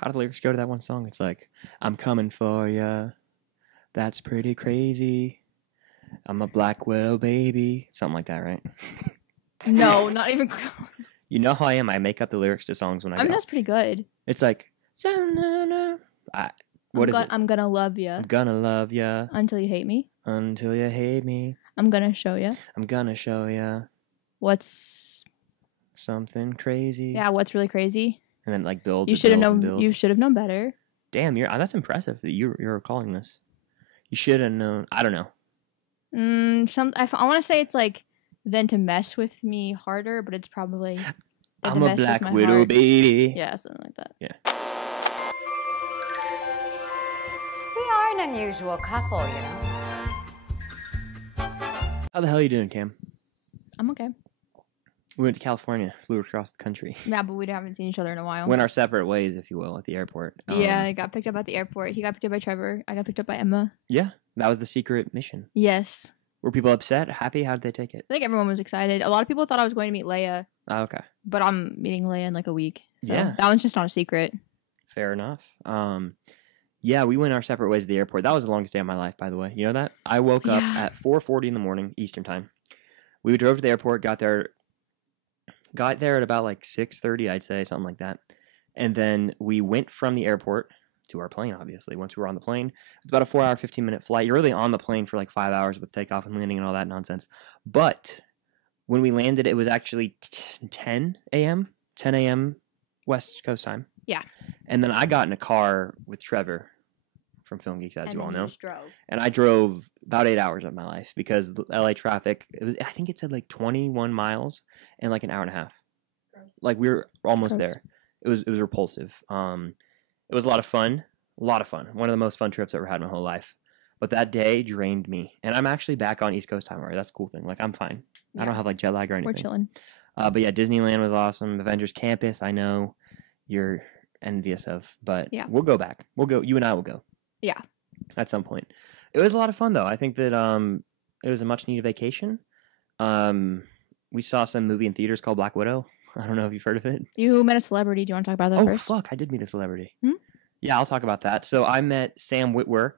How do the lyrics go to that one song? It's like, I'm coming for ya. That's pretty crazy. I'm a black widow baby. Something like that, right? No, not even. You know how I am. I make up the lyrics to songs when I mean, that's pretty good. It's like, what is it? I'm gonna love ya. I'm gonna love ya. Until you hate me. Until you hate me. I'm gonna show ya. I'm gonna show ya. What's something crazy? Yeah, what's really crazy? And then like builds. You should have known. You should have known better. Damn, that's impressive that you're recalling this. You should have known. I don't know. I want to say it's like then to mess with me harder, but it's probably I'm a black widow baby. Yeah, something like that. Yeah. We are an unusual couple, you know. How the hell are you doing, Cam? I'm okay. We went to California, flew across the country. Yeah, but we haven't seen each other in a while. Went our separate ways, if you will, at the airport. Yeah, I got picked up at the airport. He got picked up by Trevor. I got picked up by Emma. Yeah, that was the secret mission. Yes. Were people upset? Happy? How did they take it? I think everyone was excited. A lot of people thought I was going to meet Leia. Oh, okay. But I'm meeting Leia in like a week. So yeah. That one's just not a secret. Fair enough. Yeah, we went our separate ways to the airport. That was the longest day of my life, by the way. You know that? I woke up at 4:40 in the morning, Eastern time. We drove to the airport, got there at about like 6:30, I'd say, something like that. And then we went from the airport to our plane, obviously. Once we were on the plane, it's about a 4-hour, 15-minute flight. You're really on the plane for like 5 hours with takeoff and landing and all that nonsense. But when we landed, it was actually 10 a.m. West Coast time. Yeah. And then I got in a car with Trevor from Film Geeks, as you all know. Drove. And I drove about 8 hours of my life because the LA traffic, I think it said like 21 miles and like an hour and a half. Gross. Like we were almost there. It was repulsive. It was a lot of fun. One of the most fun trips I've ever had in my whole life. But that day drained me. And I'm actually back on East Coast time already. That's a cool thing. Like I'm fine. Yeah. I don't have like jet lag or anything. We're chilling. But yeah, Disneyland was awesome. Avengers Campus, I know you're envious of. But yeah. We'll go back. We'll go. You and I will go. Yeah. At some point. It was a lot of fun, though. I think that it was a much-needed vacation. We saw some movie in theaters called Black Widow. I don't know if you've heard of it. You met a celebrity. Do you want to talk about that first? Oh, fuck. I did meet a celebrity. Yeah, I'll talk about that. So I met Sam Witwer,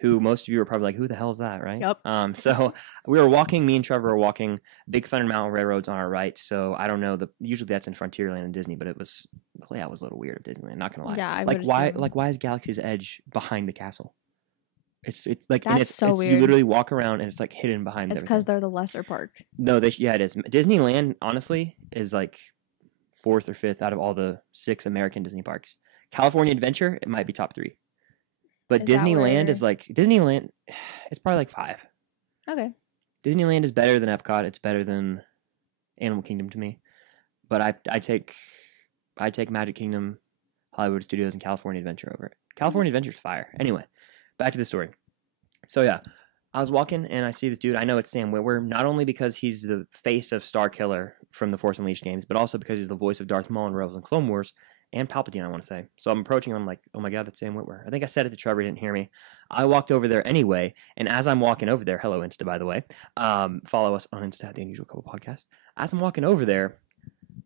who most of you are probably like, who the hell is that, right? Yep. So we were walking, me and Trevor were walking, Big Thunder Mountain Railroad's on our right. So I don't know, usually that's in Frontierland and Disney, but the layout was a little weird at Disneyland, not going to lie. Yeah, why is Galaxy's Edge behind the castle? It's like, that's and it's so weird. You literally walk around and it's like hidden behind It's because they're the lesser park. No, it is. Disneyland, honestly, is like 4th or 5th out of all the 6 American Disney parks. California Adventure, it might be top 3. But Disneyland is like, it's probably like 5. Okay. Disneyland is better than Epcot. It's better than Animal Kingdom to me. But I take Magic Kingdom, Hollywood Studios, and California Adventure over it. California Adventure is fire. Anyway, back to the story. So yeah, I was walking and I see this dude. I know it's Sam Witwer, not only because he's the face of Starkiller from the Force Unleashed games, but also because he's the voice of Darth Maul in Rebels and Clone Wars, and Palpatine, I want to say. So I'm approaching him, I'm like, oh my god, that's Sam Witwer. I think I said it to Trevor, he didn't hear me. I walked over there anyway, and as I'm walking over there, hello Insta, by the way, follow us on Insta at The Unusual Couple Podcast. As I'm walking over there,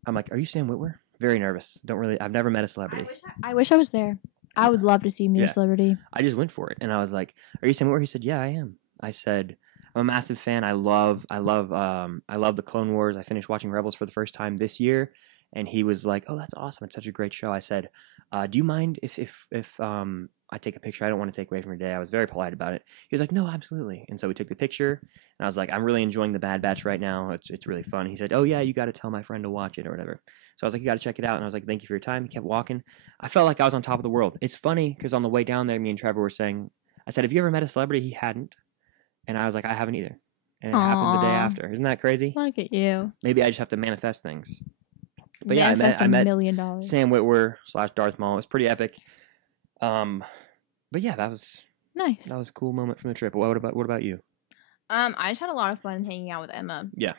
I'm like, are you Sam Witwer? Very nervous. I've never met a celebrity. I wish I was there. I would love to see me a celebrity. I just went for it, and I was like, are you Sam Witwer? He said, yeah, I am. I said, I'm a massive fan. I love the Clone Wars. I finished watching Rebels for the first time this year. And he was like, oh, that's awesome. It's such a great show. I said, do you mind if I take a picture? I don't want to take away from your day. I was very polite about it. He was like, no, absolutely. And so we took the picture. And I was like, I'm really enjoying The Bad Batch right now. It's really fun. He said, oh, yeah, you got to tell my friend to watch it or whatever. So I was like, you got to check it out. And I was like, thank you for your time. He kept walking. I felt like I was on top of the world. It's funny because on the way down there, me and Trevor were saying, I said, have you ever met a celebrity? He hadn't. And I was like, I haven't either. And it happened the day after. Isn't that crazy? Look at you. Maybe I just have to manifest things. But yeah, I met $1 million. Sam Witwer / Darth Maul. It was pretty epic. But yeah, that was nice. That was a cool moment from the trip. What about you? I just had a lot of fun hanging out with Emma. Yeah.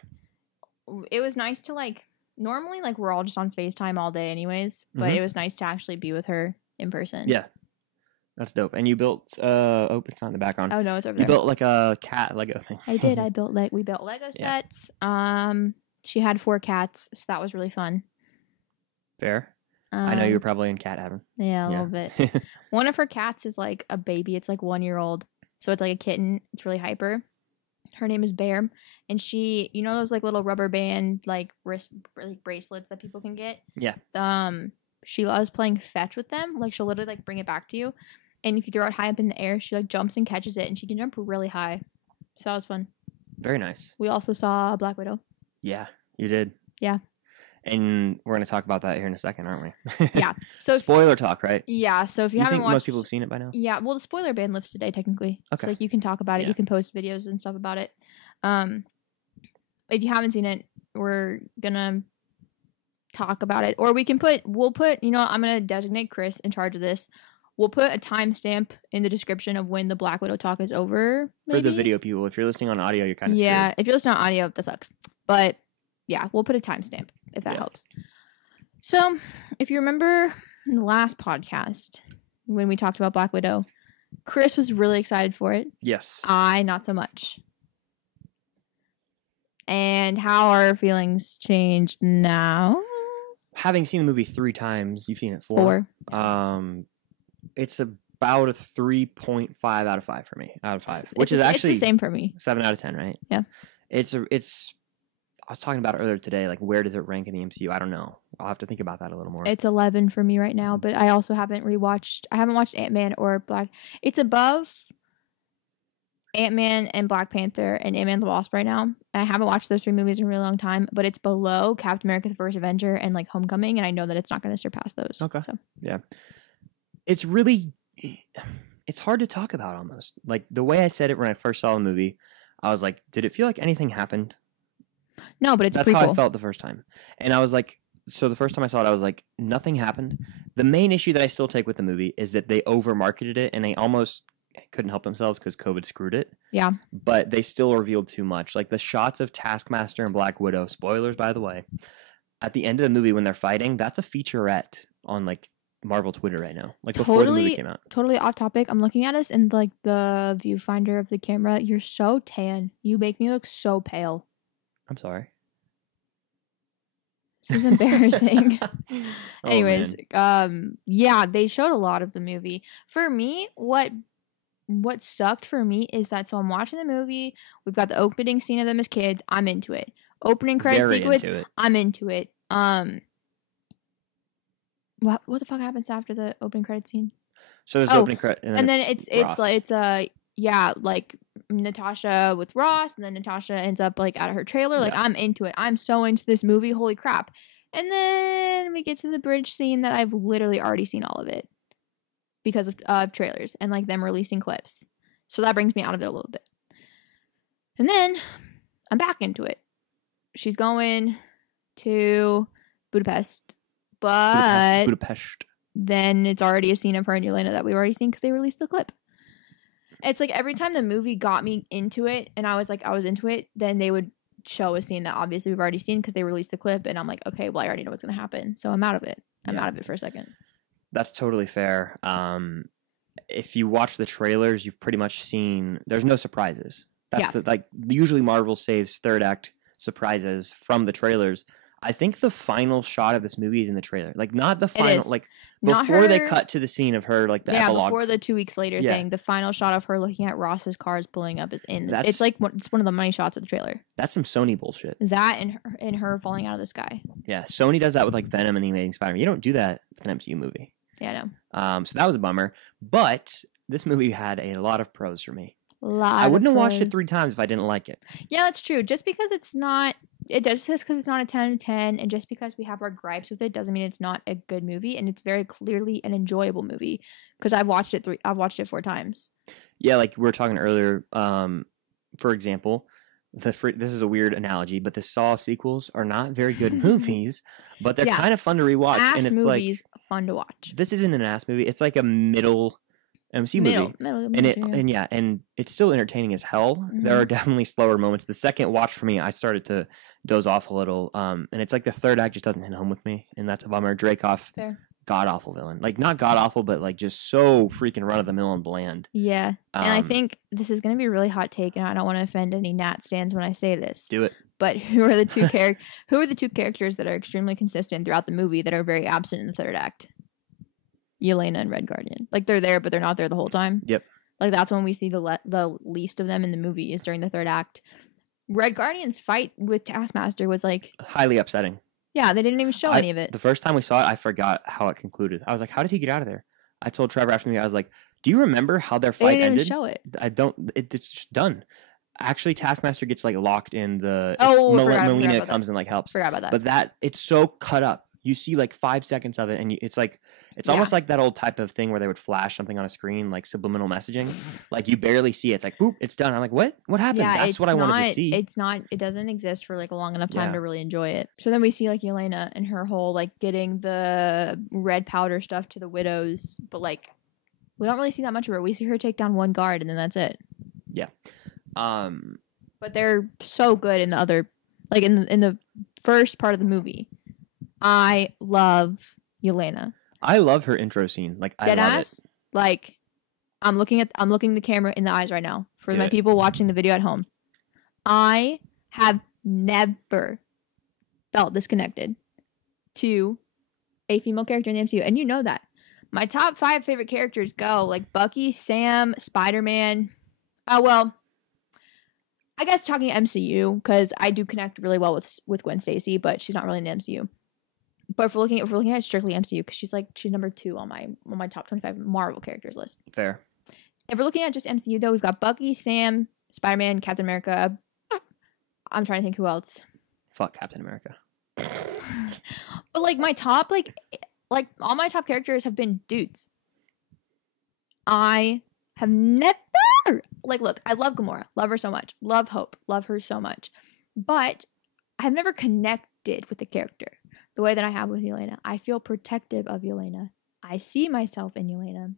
It was nice to normally we're all just on FaceTime all day anyways, but it was nice to actually be with her in person. Yeah. That's dope. And you built it's not in the background. Oh no, it's over there. You built like a cat Lego thing. I did. We built Lego sets. She had 4 cats, so that was really fun. Fair. I know you were probably in cat heaven. Yeah, a little bit. One of her cats is like a baby. It's like 1 year old. So it's like a kitten. It's really hyper. Her name is Bear. And she, you know those like little rubber band like wrist like bracelets that people can get? Yeah. She loves playing fetch with them. Like she'll literally like bring it back to you. And if you throw it high up in the air, she like jumps and catches it, and she can jump really high. So that was fun. Very nice. We also saw Black Widow. Yeah, you did. Yeah. And we're going to talk about that here in a second, aren't we? Yeah. So spoiler talk, right? Yeah. So if you You haven't think watched, most people have seen it by now? yeah. Well, the spoiler ban lifts today, technically. Okay. So like you can talk about it. Yeah. You can post videos and stuff about it. If you haven't seen it, we're gonna talk about it, or we'll put. You know, I'm gonna designate Chris in charge of this. We'll put a timestamp in the description of when the Black Widow talk is over. For the maybe? video people, if you're listening on audio, you're kind of Yeah, screwed. if you're listening on audio, that sucks. But yeah, we'll put a timestamp if that helps. So, if you remember in the last podcast when we talked about Black Widow, Chris was really excited for it. Yes. I not so much. And how are our feelings changed now? Having seen the movie 3 times, you've seen it 4. 4. It's about a 3.5 out of 5 for me. Out of 5, which is actually it's the same for me. 7 out of 10, right? Yeah. It's. I was talking about it earlier today. Like, where does it rank in the MCU? I don't know. I'll have to think about that a little more. It's 11 for me right now, but I also haven't rewatched. I haven't watched Ant-Man or Black. It's above Ant-Man and Black Panther and Ant-Man and the Wasp right now. I haven't watched those 3 movies in a really long time, but it's below Captain America: The First Avenger and like Homecoming, and I know that it's not going to surpass those. Okay. So. Yeah. It's really. It's hard to talk about almost. Like, the way I said it when I first saw the movie, I was like, did it feel like anything happened? No, but it's That's a prequel. how I felt the first time. And I was like, so the first time I saw it, I was like, nothing happened. The main issue that I still take with the movie is that they over-marketed it, and they almost couldn't help themselves because COVID screwed it. Yeah. But they still revealed too much. Like, the shots of Taskmaster and Black Widow, spoilers, by the way, at the end of the movie when they're fighting, that's a featurette on, like, Marvel Twitter right now. Like, before the movie came out. Totally off topic. I'm looking at us in, like, the viewfinder of the camera. You're so tan. You make me look so pale. I'm sorry. This is embarrassing. Oh, Anyways, man. yeah, they showed a lot of the movie. For me, what sucked for me is that so I'm watching the movie, we've got the opening scene of them as kids, I'm into it. Opening credit Very sequence, into it. I'm into it. What the fuck happens after the opening credit scene? So there's opening credit, and then it's Ross. like Natasha with Ross, and then Natasha ends up like at her trailer. Like, I'm into it. I'm so into this movie. Holy crap! And then we get to the bridge scene that I've literally already seen all of it because of trailers and like them releasing clips. So that brings me out of it a little bit. And then I'm back into it. She's going to Budapest, but Budapest. then it's already a scene of her and Yelena that we've already seen because they released the clip. It's like every time the movie got me into it and I was into it, then they would show a scene that obviously we've already seen because they released the clip, and I'm like, okay, well, I already know what's going to happen. So I'm out of it. I'm out of it for a second. That's totally fair. If you watch the trailers, you've pretty much seen, there's no surprises. That's usually Marvel saves third act surprises from the trailers. I think the final shot of this movie is in the trailer. Like, not the final, like, before they cut to the scene of her, like, the epilogue. Before the 2 weeks later thing, the final shot of her looking at Ross's cars pulling up is in. It's one of the money shots of the trailer. That's some Sony bullshit. That and her falling out of the sky. Yeah, Sony does that with, like, Venom and the Amazing Spider-Man. You don't do that with an MCU movie. Yeah, I know. So that was a bummer. But this movie had a lot of pros for me. I wouldn't have watched it 3 times if I didn't like it. Yeah, that's true. Just because it's not a 10 out of 10, and just because we have our gripes with it doesn't mean it's not a good movie, and it's very clearly an enjoyable movie because I've watched it 4 times. Yeah, like we were talking earlier. For example, this is a weird analogy, but the Saw sequels are not very good movies, but they're kind of fun to rewatch. Ass and it's movies, fun to watch. This isn't an ass movie. It's like a middle MC movie. And it's still entertaining as hell. Mm-hmm. There are definitely slower moments. The second watch for me, I started to doze off a little. And it's like the third act just doesn't hit home with me, and that's a bummer. Dreykov, god awful villain. Like, not god awful, but like just so freaking run of the mill and bland. Yeah, and I think this is gonna be a really hot take, and I don't want to offend any Nat stands when I say this. Do it. But who are the two characters that are extremely consistent throughout the movie that are very absent in the third act? Yelena and Red Guardian. Like, they're there, but they're not there the whole time. Yep. Like, that's when we see the least of them in the movie is during the third act. Red Guardian's fight with Taskmaster was like highly upsetting. Yeah, they didn't even show any of it. The first time we saw it, I forgot how it concluded. I was like, how did he get out of there? I told Trevor after me, I was like, do you remember how their fight ended? They didn't even show it. I don't. It's just done. Actually, Taskmaster gets like locked in the. Melina comes and like helps. Forgot about that. But it's so cut up. You see like 5 seconds of it, and it's like it's almost like that old type of thing where they would flash something on a screen, like subliminal messaging. Like you barely see it. It's like boop, it's done. I'm like, what? What happened? Yeah, that's what I wanted to see. It's not. It doesn't exist for like a long enough time to really enjoy it. So then we see like Yelena and her whole like getting the red powder stuff to the widows, but like we don't really see that much of her. We see her take down one guard, and then that's it. Yeah. But they're so good in the other, like in the first part of the movie. I love Yelena. I love her intro scene. Like I love it. Like I'm looking the camera in the eyes right now for my people watching the video at home. I have never felt disconnected to a female character in the MCU, and you know that. My top 5 favorite characters go like Bucky, Sam, Spider-Man. Well, I guess talking MCU because I do connect really well with Gwen Stacy, but she's not really in the MCU. But if we're looking at it strictly MCU, because she's number 2 on my top 25 Marvel characters list. Fair. If we're looking at just MCU though, we've got Bucky, Sam, Spider-Man, Captain America. I'm trying to think who else. Fuck Captain America. But like my top like all my top characters have been dudes. I have never look, I love Gamora, love her so much, love Hope, love her so much, but I've never connected with the character the way that I have with Yelena. I feel protective of Yelena. I see myself in Yelena.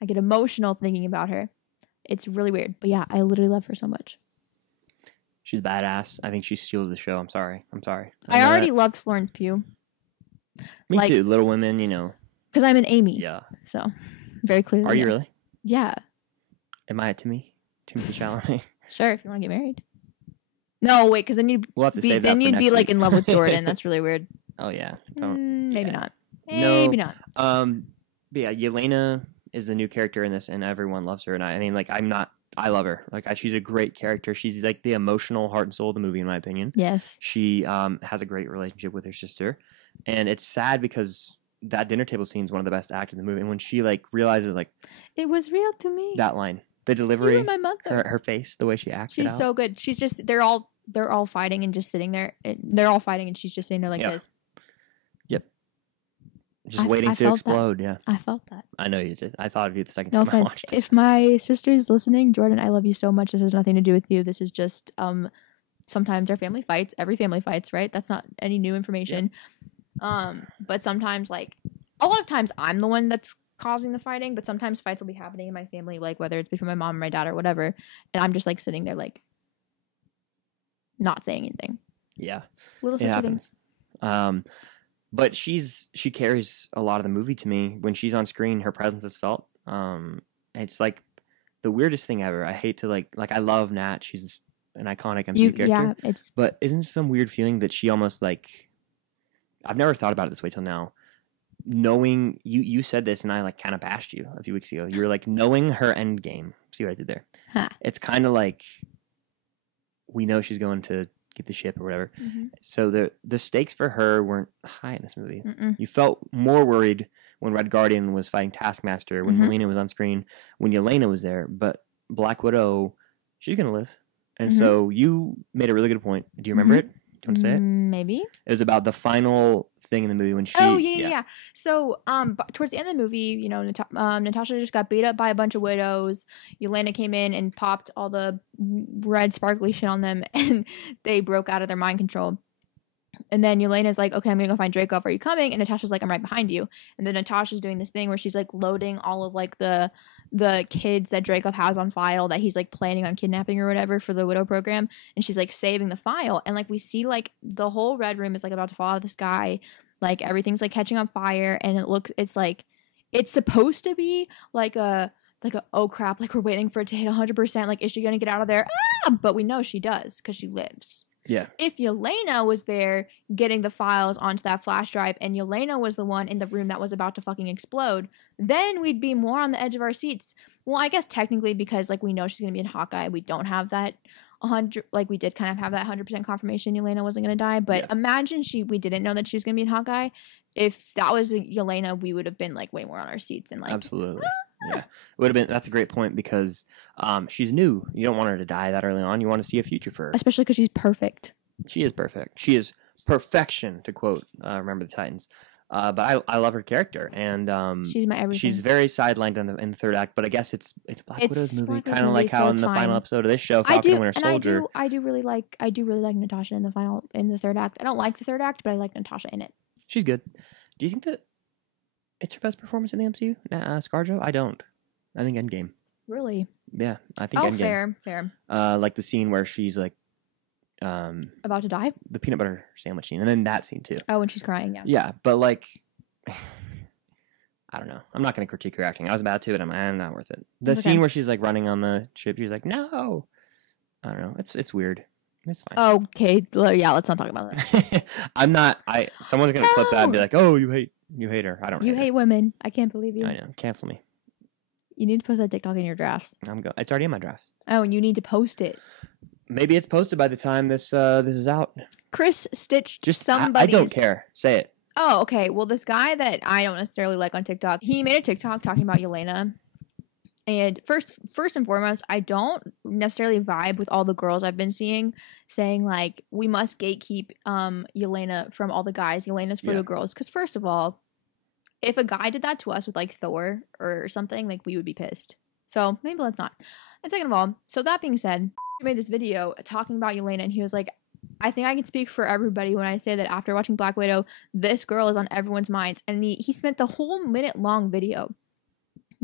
I get emotional thinking about her. It's really weird, but yeah, I literally love her so much. She's badass. I think she steals the show. I'm sorry. I already loved Florence Pugh. Me too. Little Women, you know. Because I'm an Amy. Yeah. So, very clearly. Are you really? Yeah. Am I a Timothy Chalamet? Sure, if you want to get married. No, wait, because then you'd be like in love with Jordan. That's really weird. Oh yeah. Maybe not. Maybe not. But yeah, Yelena is the new character in this, and everyone loves her. And I mean, like, I love her. Like, she's a great character. She's like the emotional heart and soul of the movie, in my opinion. Yes. She has a great relationship with her sister, and it's sad because that dinner table scene is one of the best acts in the movie. And when she like realizes like it was real to me, that line, the delivery, my mother, her face, the way she acts, she's so good. She's just they're all fighting and just sitting there. They're all fighting and she's just sitting there like this. Yep. Just waiting to explode. That. Yeah. I felt that. I know you did. I thought of you the second time I watched it. If my sister's listening, Jordan, I love you so much. This has nothing to do with you. This is just sometimes our family fights. Every family fights, right? That's not any new information. Yeah. But sometimes like a lot of times I'm the one that's causing the fighting, but sometimes fights will be happening in my family, like whether it's between my mom and my dad or whatever, and I'm just like sitting there like not saying anything. Yeah. Little sister things. But she carries a lot of the movie to me. When she's on screen, her presence is felt. It's like the weirdest thing ever. I hate to like I love Nat. She's an iconic MCU character. Yeah, but isn't it some weird feeling that she almost like I've never thought about it this way till now. Knowing you said this and I like kind of bashed you a few weeks ago. You were like knowing her end game. See what I did there? Huh. It's kind of like we know she's going to get the ship or whatever. Mm-hmm. So the stakes for her weren't high in this movie. Mm-mm. You felt more worried when Red Guardian was fighting Taskmaster, when Melina was on screen, when Yelena was there. But Black Widow, she's gonna live. And so you made a really good point. Do you remember it? Do you want to say it? Maybe. It was about the final thing in the movie when she. Oh yeah. So towards the end of the movie, you know, Natasha just got beat up by a bunch of widows. Yelena came in and popped all the red sparkly shit on them, and they broke out of their mind control. And then Yelena's like, okay, I'm gonna go find Draco. Are you coming? And Natasha's like, I'm right behind you. And then Natasha's doing this thing where she's like loading all of like the kids that Draco has on file that he's like planning on kidnapping or whatever for the Widow program. And she's like saving the file. And like we see like the whole red room is like about to fall out of the sky. Like everything's like catching on fire. And it's like, it's supposed to be like a oh crap, like we're waiting for it to hit 100%. Like, is she going to get out of there? But we know she does because she lives. Yeah. If Yelena was there getting the files onto that flash drive and Yelena was the one in the room that was about to fucking explode, then we'd be more on the edge of our seats. Well, I guess technically because like we know she's going to be in Hawkeye, we don't have that 100, like we did kind of have that 100% confirmation Yelena wasn't going to die, but imagine we didn't know that she was going to be in Hawkeye. If that was Yelena, we would have been like way more on our seats and like absolutely. Yeah, it would have been. That's a great point because she's new. You don't want her to die that early on. You want to see a future for her, especially because she's perfect. She is perfect. She is perfection, to quote Remember the Titans. But I love her character, and she's my everything. She's very sidelined in the third act, but I guess it's Black Widow's movie, kind of like how in the final episode of this show, Falcon and Winter Soldier. I do really like Natasha in the third act. I don't like the third act, but I like Natasha in it. She's good. Do you think that it's her best performance in the MCU? ScarJo? I don't. I think Endgame. Really? Yeah, I think Endgame. Fair. Like the scene where she's like about to die? The peanut butter sandwich scene, and then that scene too. Oh, when she's crying, yeah. Yeah, but like I don't know. I'm not going to critique her acting. I was about to, but I'm not worth it. The scene where she's like running on the ship, she's like, no. I don't know. It's weird. It's fine. Okay, yeah, let's not talk about that. Someone's going to clip that and be like, oh, you hate her. I don't You hate women. I can't believe you. I know. Cancel me. You need to post that TikTok in your drafts. It's already in my drafts. Oh, and you need to post it. Maybe it's posted by the time this is out. Chris stitched somebody's... I don't care. Say it. Oh, okay. Well, this guy that I don't necessarily like on TikTok, he made a TikTok talking about Yelena. And first and foremost, I don't necessarily vibe with all the girls I've been seeing saying, like, we must gatekeep Yelena from all the guys. Yelena's for the girls. Because first of all, if a guy did that to us with, like, Thor or something, like, we would be pissed. So maybe let's not. And second of all, so that being said, he made this video talking about Yelena, and he was like, I think I can speak for everybody when I say that after watching Black Widow, this girl is on everyone's minds. And he spent the whole minute-long video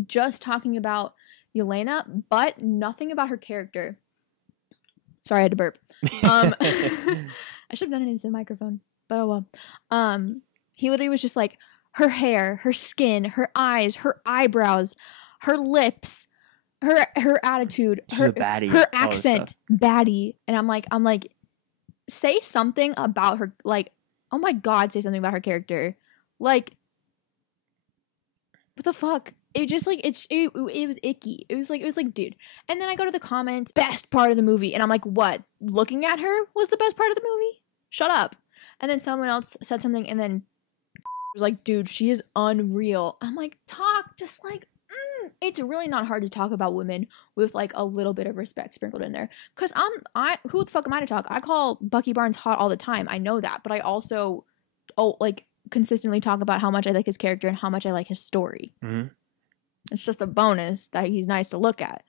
just talking about Yelena, but nothing about her character. Sorry, I had to burp. I should have done it into the microphone, but oh well. He literally was just like, her hair, her skin, her eyes, her eyebrows, her lips, her attitude, her accent, baddie. And I'm like, say something about her, like, oh my god, say something about her character. Like, what the fuck? It just like it was icky. It was like, dude. And then I go to the comments, best part of the movie, and I'm like, what? Looking at her was the best part of the movie? Shut up. And then someone else said something, and then was like, dude, she is unreal. I'm like, talk, just like, it's really not hard to talk about women with like a little bit of respect sprinkled in there. Cause who the fuck am I to talk? I call Bucky Barnes hot all the time. I know that, but I also like consistently talk about how much I like his character and how much I like his story. Mm-hmm. It's just a bonus that he's nice to look at.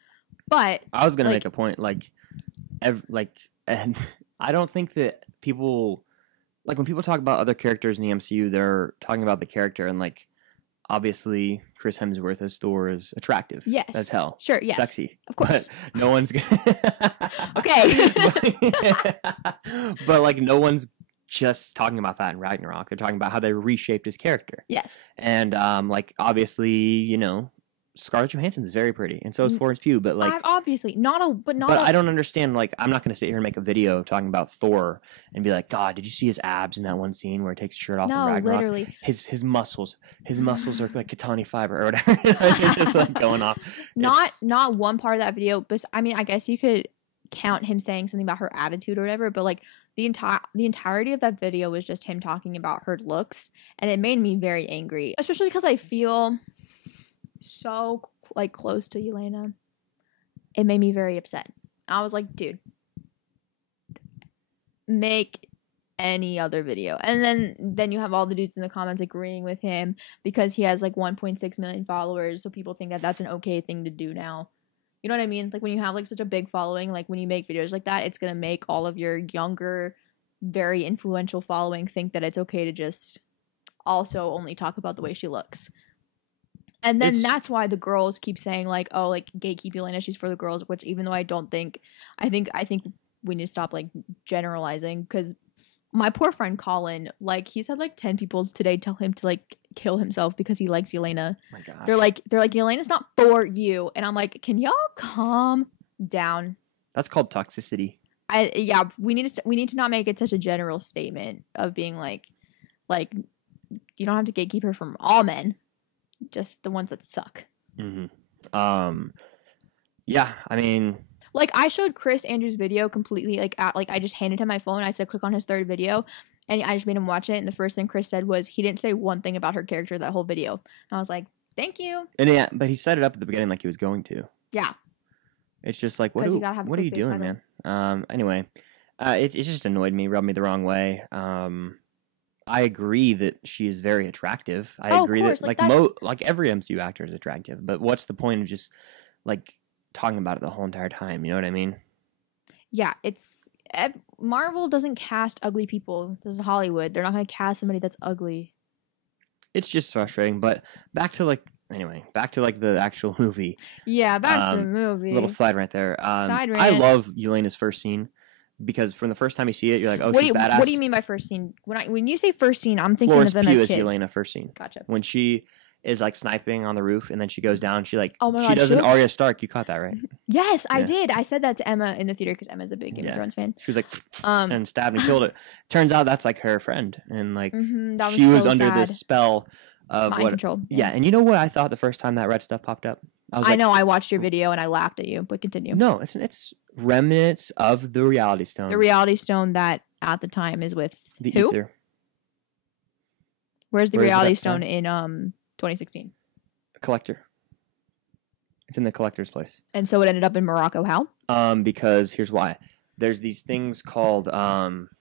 But I was gonna make a point, and I don't think that people, like, when people talk about other characters in the MCU, they're talking about the character, and like, obviously Chris Hemsworth as Thor is attractive. Yes, as hell. Sure, yes, sexy, of course. But no one's okay. but like, no one's just talking about that in Ragnarok. They're talking about how they reshaped his character. Yes, and like, obviously, you know, Scarlett Johansson is very pretty, and so is Florence Pugh. But like, obviously but I don't understand. Like, I'm not going to sit here and make a video talking about Thor and be like, God, did you see his abs in that one scene where he takes his shirt off? No, in Ragnarok? Literally. His muscles are like katani fiber or whatever. It's just like going off. Not one part of that video, but I mean, I guess you could count him saying something about her attitude or whatever. But like, the entirety of that video was just him talking about her looks, and it made me very angry, especially because I feel so like close to Yelena. It made me very upset. I was like, dude, make any other video. And then you have all the dudes in the comments agreeing with him because he has like 1.6 million followers, so people think that that's an okay thing to do now. You know what I mean? Like, when you have like such a big following, like when you make videos like that, it's gonna make all of your younger, very influential following think that it's okay to just also only talk about the way she looks. And then that's why the girls keep saying like, oh, like, gatekeep Yelena, she's for the girls, which even though I think we need to stop like generalizing, because my poor friend Colin, like, he's had like 10 people today tell him to like kill himself because he likes Yelena. Oh my gosh. They're like Yelena's not for you, and I'm like, can y'all calm down? That's called toxicity. we need to not make it such a general statement of being like you don't have to gatekeep her from all men, just the ones that suck. Mm-hmm. Yeah, I mean, like I showed Chris Andrews' video completely I just handed him my phone. I said click on his third video, and I just made him watch it. And the first thing Chris said was he didn't say one thing about her character that whole video. And I was like, thank you. And yeah, but he set it up at the beginning like he was going to. Yeah. It's just like, what are you doing, man? Anyway, it just annoyed me, rubbed me the wrong way. I agree that she is very attractive. I agree that like every MCU actor is attractive. But what's the point of just like talking about it the whole entire time? You know what I mean? Yeah, Marvel doesn't cast ugly people. This is Hollywood. They're not going to cast somebody that's ugly. It's just frustrating. But back to the actual movie. Yeah, back to the movie. Little slide right there. Side rant. I love Yelena's first scene because from the first time you see it, you're like, oh, she's badass. What do you mean by first scene? When you say first scene, I'm thinking Florence of them Pugh as kids. Yelena first scene. Gotcha. When she is like sniping on the roof and then she goes down, she like oh my she God, does an Arya Stark. You caught that, right? Yes, I did. I said that to Emma in the theater because Emma's a big Game of Thrones fan. She was like and stabbed and killed it. Turns out that's like her friend, and like she was under this spell of mind control. Yeah, and you know what I thought the first time that red stuff popped up? I know. I watched your video and I laughed at you, but continue. No, it's remnants of the Reality Stone. The Reality Stone that at the time is with the who? Ether. Where's the Reality Stone in 2016? Collector. It's in the collector's place. And so it ended up in Morocco. How? Because here's why. There's these things called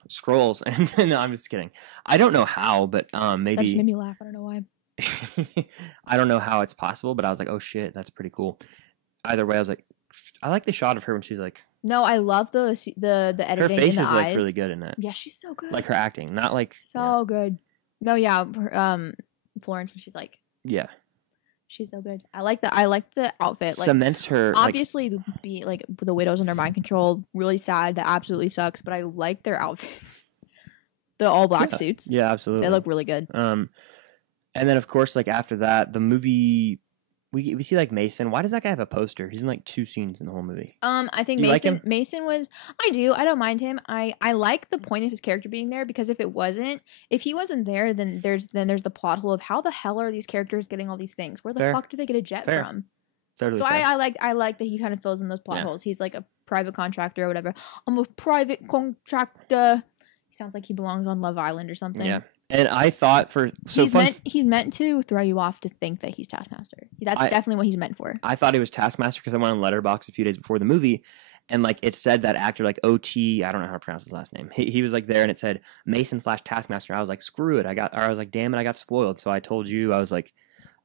scrolls, and no, I'm just kidding. I don't know how, but maybe that just made me laugh. I don't know why. I don't know how it's possible, but I was like, oh shit, that's pretty cool. Either way, I was like, I like the shot of her when she's like. No, I love the editing. Her face in the is eyes. like really good in that. Yeah, she's so good. Like her acting, not like so good. No, yeah, Florence when she's like. Yeah. She's so good. I like the outfit. Like, cements her. Obviously, the Widow's under mind control. Really sad. That absolutely sucks. But I like their outfits. The all black suits. Yeah, absolutely. They look really good. And then of course, like after that, the movie we see like Mason. Why does that guy have a poster? He's in like 2 scenes in the whole movie. I think you Mason. Like him? Mason was. I do. I don't mind him. I like the point of his character being there because if he wasn't there, then there's the plot hole of how the hell are these characters getting all these things? Where the fuck do they get a jet from? Totally so fair. I like that he kind of fills in those plot holes. He's like a private contractor or whatever. I'm a private contractor. He sounds like he belongs on Love Island or something. Yeah. And I thought he's meant to throw you off to think that he's Taskmaster. That's definitely what he's meant for. I thought he was Taskmaster because I went on Letterboxd a few days before the movie, and like it said that actor like OT. I don't know how to pronounce his last name. He was like there, and it said Mason/Taskmaster. I was like, screw it. I was like, damn it, I got spoiled. So I told you, I was like,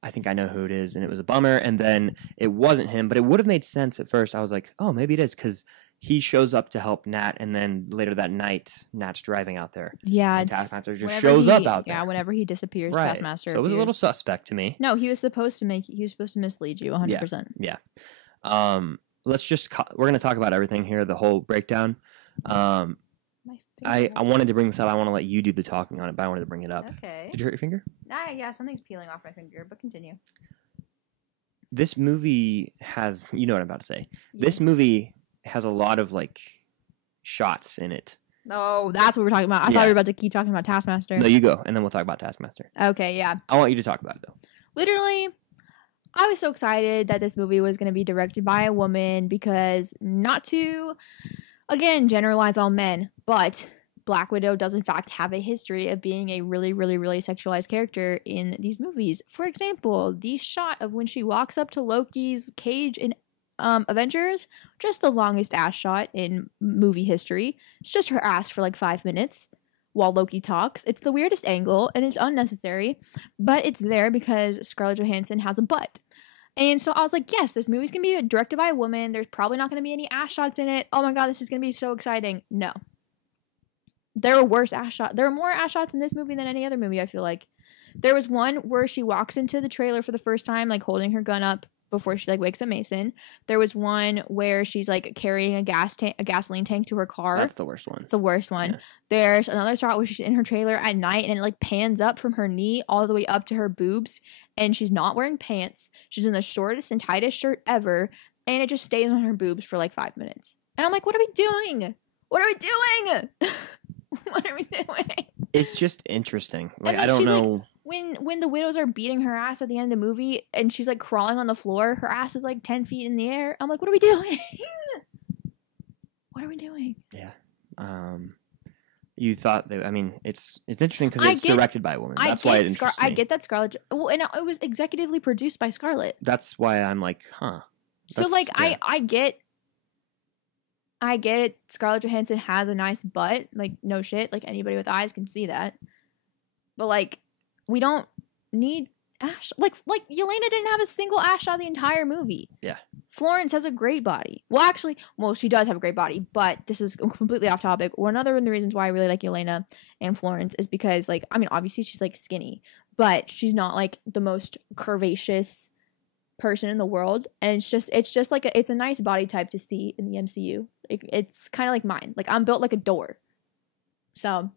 I think I know who it is, and it was a bummer. And then it wasn't him, but it would have made sense at first. I was like, oh, maybe it is because. He shows up to help Nat, and then later that night, Nat's driving out there. Yeah, and Taskmaster just shows up out there. Yeah, whenever he disappears, right. Taskmaster. So it was a little suspect to me. No, he was supposed to mislead you 100%. Yeah. We're gonna talk about everything here, the whole breakdown. I wanted to bring this up. I want to let you do the talking on it, but I wanted to bring it up. Okay. Did you hurt your finger? Yeah, something's peeling off my finger, but continue. This movie has, you know what I'm about to say. Yeah. This movie has a lot of like shots in it. Oh, that's what we're talking about. I thought we were about to keep talking about Taskmaster. No, you go, and then we'll talk about Taskmaster. Okay, yeah. I want you to talk about it though. Literally, I was so excited that this movie was going to be directed by a woman because not to, again, generalize all men, but Black Widow does in fact have a history of being a really, really, really sexualized character in these movies. For example, the shot of when she walks up to Loki's cage in Avengers, just the longest ass shot in movie history. It's just her ass for like 5 minutes while Loki talks. It's the weirdest angle and it's unnecessary, but it's there because Scarlett Johansson has a butt. And so I was like, yes, this movie's gonna be directed by a woman. There's probably not gonna be any ass shots in it. Oh my god, this is gonna be so exciting. No. There were worse ass shots. There were more ass shots in this movie than any other movie, I feel like. There was one where she walks into the trailer for the first time, like holding her gun up before she like wakes up Mason. There was one where she's like carrying a gasoline tank to her car. That's the worst one. It's the worst one. Yeah. There's another shot where she's in her trailer at night and it like pans up from her knee all the way up to her boobs, and she's not wearing pants. She's in the shortest and tightest shirt ever, and it just stays on her boobs for like 5 minutes. And I'm like, what are we doing? What are we doing? What are we doing? It's just interesting. Like, And then I don't she, like, know. When the widows are beating her ass at the end of the movie and she's like crawling on the floor, her ass is like 10 feet in the air. I'm like, what are we doing? What are we doing? Yeah. You thought that? I mean, it's interesting because it's directed by a woman. That's why it interests me. I get that Scarlett. Well, and it was executively produced by Scarlett. That's why I'm like, huh. So like, yeah. I get it. Scarlett Johansson has a nice butt. Like, no shit. Like, anybody with eyes can see that. But like, we don't need ash. Like Yelena didn't have a single ash shot the entire movie. Yeah. Florence has a great body. Well, she does have a great body, but this is completely off topic. Another of the reasons why I really like Yelena and Florence is because, like, I mean, obviously she's like skinny, but she's not like the most curvaceous person in the world, and it's just like it's a nice body type to see in the MCU. It's kind of like mine. Like, I'm built like a door, so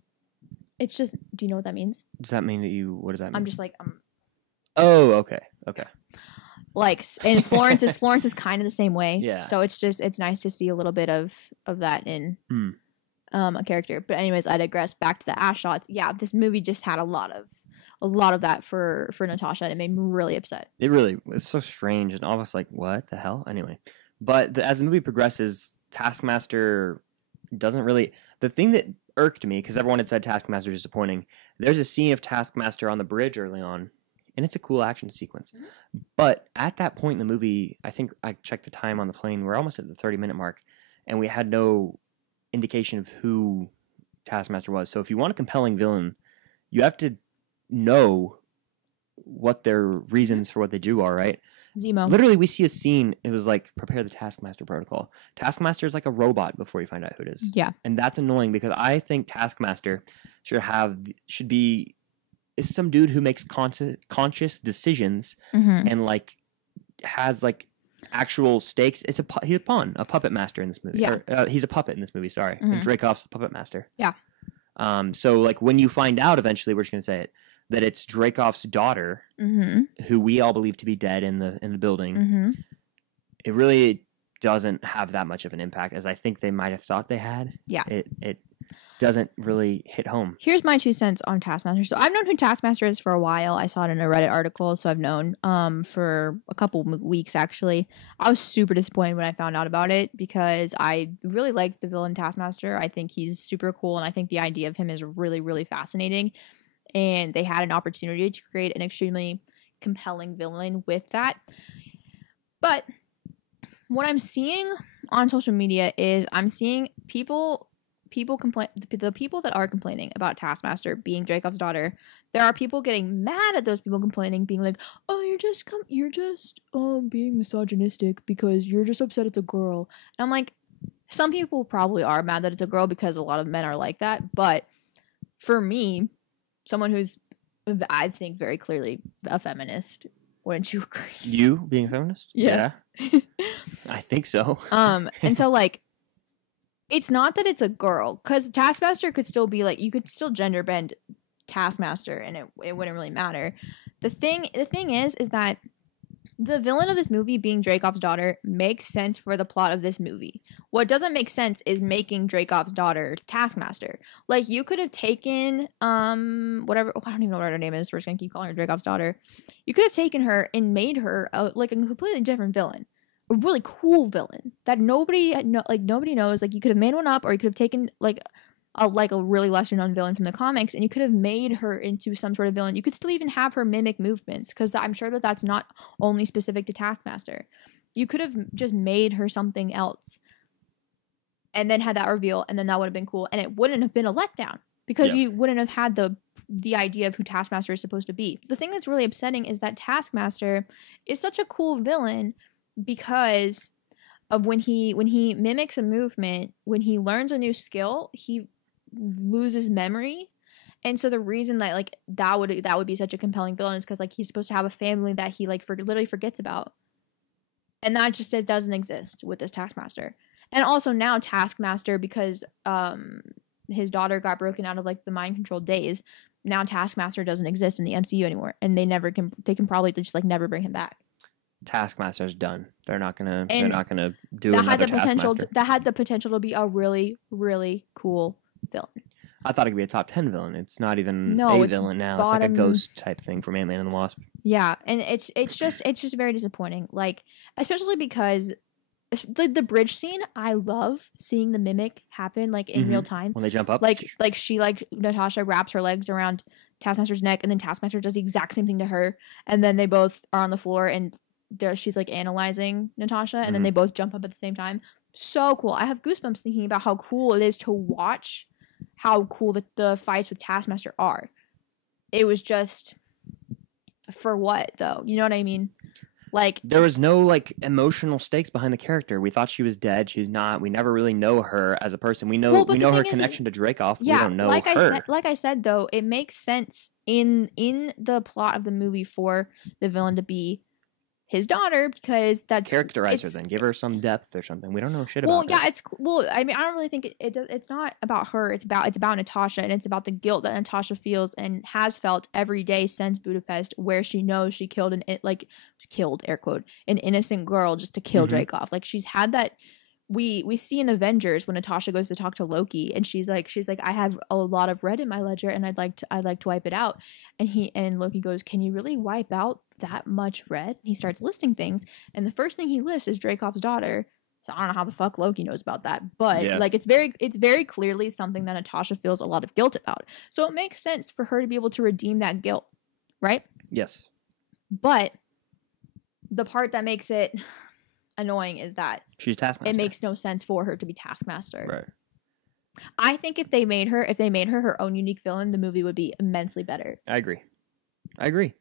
it's just. Do you know what that means? Does that mean that you? What does that mean? I'm just like Oh, okay. Like, and Florence is kind of the same way. Yeah. So it's nice to see a little bit of that in a character. But anyways, I digress. Back to the ash shots. Yeah, this movie just had a lot of that for Natasha, and it made me really upset. It really was so strange and almost like, what the hell? Anyway, but as the movie progresses, Taskmaster doesn't really. The thing that irked me, because everyone had said Taskmaster is disappointing. There's a scene of Taskmaster on the bridge early on. And it's a cool action sequence. Mm-hmm. But at that point in the movie, I think I checked the time on the plane. We're almost at the 30-minute mark. And we had no indication of who Taskmaster was. So if you want a compelling villain, you have to know what their reasons for what they do are, right? Zemo. Literally, we see a scene. It was like, prepare the Taskmaster protocol. Taskmaster is like a robot before you find out who it is. Yeah. And that's annoying because I think Taskmaster should be... is some dude who makes conscious decisions and like has like actual stakes. He's a pawn, a puppet master in this movie. Yeah. He's a puppet in this movie. Sorry, and Dreykov's the puppet master. Yeah. So like when you find out eventually, we're just gonna say it that it's Dreykov's daughter, who we all believe to be dead in the building. It really doesn't have that much of an impact as I think they might have thought they had. Yeah. It doesn't really hit home. Here's my 2 cents on Taskmaster. So I've known who Taskmaster is for a while. I saw it in a Reddit article, so I've known for a couple weeks actually. I was super disappointed when I found out about it because I really like the villain Taskmaster. I think he's super cool, and I think the idea of him is really, really fascinating. And they had an opportunity to create an extremely compelling villain with that. But what I'm seeing on social media is I'm seeing people complain. The people that are complaining about Taskmaster being Dreykov's daughter, there are people getting mad at those people complaining, being like, "Oh, you're just being misogynistic because you're just upset it's a girl." And I'm like, some people probably are mad that it's a girl because a lot of men are like that. But for me, someone who's, I think, very clearly a feminist, wouldn't you agree? You being a feminist? Yeah. I think so. And so like, it's not that it's a girl, because Taskmaster could still be like, you could still gender bend Taskmaster and it wouldn't really matter. The thing is that the villain of this movie being Dreykov's daughter makes sense for the plot of this movie. What doesn't make sense is making Dreykov's daughter Taskmaster. Like, you could have taken whatever, I don't even know what her name is, we're just gonna keep calling her Dreykov's daughter. You could have taken her and made her like a completely different villain. A really cool villain that nobody knows. Like, you could have made one up, or you could have taken like a really lesser known villain from the comics, and you could have made her into some sort of villain. You could still even have her mimic movements, because I'm sure that that's not only specific to Taskmaster. You could have just made her something else and then had that reveal, and then that would have been cool, and it wouldn't have been a letdown because you wouldn't have had the idea of who Taskmaster is supposed to be. The thing that's really upsetting is that Taskmaster is such a cool villain because of when he mimics a movement, when he learns a new skill, he loses memory. And so the reason that like that would be such a compelling villain is because like he's supposed to have a family that he like literally forgets about, and that just doesn't exist with this Taskmaster. And also now Taskmaster, because his daughter got broken out of like the mind controlled days, now Taskmaster doesn't exist in the MCU anymore, and they can probably just like never bring him back. Taskmaster's done. They're not gonna And do that another had the potential. Taskmaster. That had the potential to be a really, really cool villain. I thought it could be a top 10 villain. It's not even No, a it's villain now. It's like a bottom- ghost type thing from Ant-Man and the Wasp. Yeah, and it's just very disappointing. Like, especially because the bridge scene, I love seeing the mimic happen like in real time. When they jump up, Like Natasha wraps her legs around Taskmaster's neck, and then Taskmaster does the exact same thing to her, and then they both are on the floor, and she's like analyzing Natasha, and then they both jump up at the same time. So cool! I have goosebumps thinking about how cool it is to watch how cool the fights with Taskmaster are. It was just for what though? You know what I mean? Like, there was no like emotional stakes behind the character. We thought she was dead. She's not. We never really know her as a person. We know Well, but we the know her thing is, connection to Dreykov. yeah, We don't know like her. I said though, it makes sense in the plot of the movie for the villain to be his daughter, because that's Characterize her then. Give her some depth or something. We don't know shit about yeah, her. I mean, I don't really think it's not about her. It's about Natasha, and it's about the guilt that Natasha feels and has felt every day since Budapest, where she knows she killed killed air quote an innocent girl just to kill Dreykov. Like, she's had that. We see in Avengers when Natasha goes to talk to Loki, and she's like I have a lot of red in my ledger, and I'd like to wipe it out. And Loki goes, can you really wipe out that much red? And he starts listing things, and the first thing he lists is Dreykov's daughter. So I don't know how the fuck Loki knows about that, but like it's very clearly something that Natasha feels a lot of guilt about. So it makes sense for her to be able to redeem that guilt, right? Yes. But the part that makes it annoying is that She's Taskmaster. it makes no sense for her to be Taskmaster. Right. I think if they made her her own unique villain, the movie would be immensely better. I agree.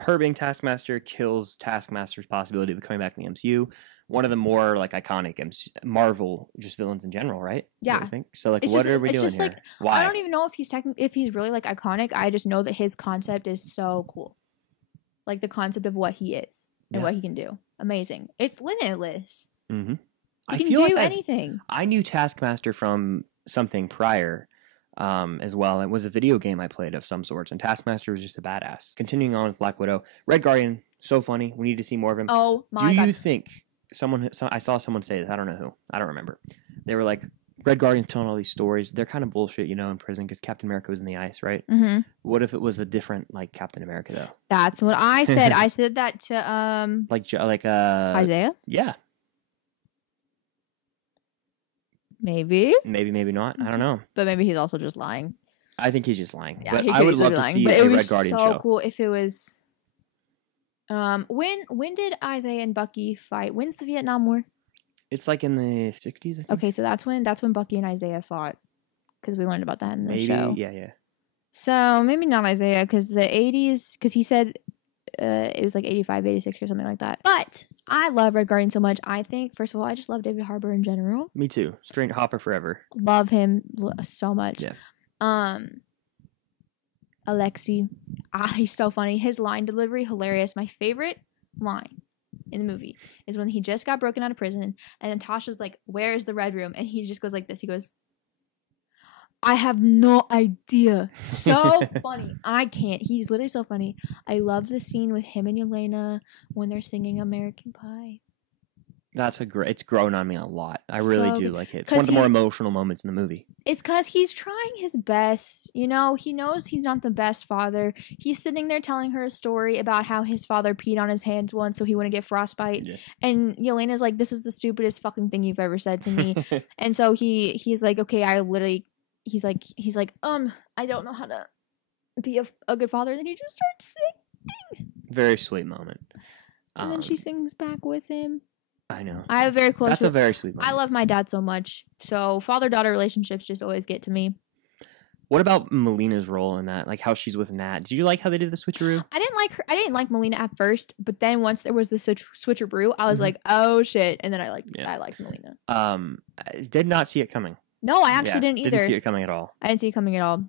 Her being Taskmaster kills Taskmaster's possibility of coming back in the MCU. One of the more like iconic Marvel just villains in general, right? Yeah. I think so. Like, It's what just- are we it's doing just here? like, Why? I don't even know if if he's really like iconic. I just know that his concept is so cool. Like the concept of what he is and what he can do. Amazing. It's limitless. Mm-hmm. He can do anything. I knew Taskmaster from something prior as well. It was a video game I played of some sorts, and Taskmaster was just a badass. Continuing on with Black Widow. Red Guardian, so funny. We need to see more of him. Oh my god. Do you think I saw someone say this, I don't know who, I don't remember. They were like, Red Guardian's telling all these stories. They're kind of bullshit, in prison because Captain America was in the ice, right? Mm-hmm. What if it was a different, like, Captain America, though? That's what I said. I said that to Like Isaiah? Yeah. Maybe. Maybe not. I don't know. But maybe he's also just lying. I think he's just lying. Yeah, but he I could would easily love be to lying. see But a it would Red be Guardian so show. cool if it was. When did Isaiah and Bucky fight? When's the Vietnam War? It's like in the 60s, I think. Okay, so that's when Bucky and Isaiah fought, because we learned about that in the Maybe, show. yeah. So maybe not Isaiah, because the 80s, because he said it was like 85, 86 or something like that. But I love Red Guardian so much. I think, first of all, I just love David Harbour in general. Me too. Straight Hopper forever. Love him so much. Yeah. Alexi, he's so funny. His line delivery, hilarious. My favorite line in the movie is when he just got broken out of prison, and Natasha's like, "Where is the red room?" And he just goes like this. He goes, "I have no idea." So funny. I can't. He's literally so funny. I love the scene with him and Yelena when they're singing American Pie. That's it's grown on me a lot. I really do like it. It's 'cause one of the more emotional moments in the movie. It's because he's trying his best. He knows he's not the best father. He's sitting there telling her a story about how his father peed on his hands once so he wouldn't get frostbite. Yeah. And Yelena's like, "This is the stupidest fucking thing you've ever said to me." And so he's like, "Okay, he's like, I don't know how to be a good father." And then he just starts singing. Very sweet moment. And then she sings back with him. I know. I have very close. That's a very sweet moment. I love my dad so much. So father-daughter relationships just always get to me. What about Melina's role in that? Like how she's with Nat. Did you like how they did the switcheroo? I didn't like her. I didn't like Melina at first, but then once there was the switcheroo, I was like, "Oh shit!" And then I liked Melina. I did not see it coming. No, I actually didn't either. Didn't see it coming at all. I didn't see it coming at all.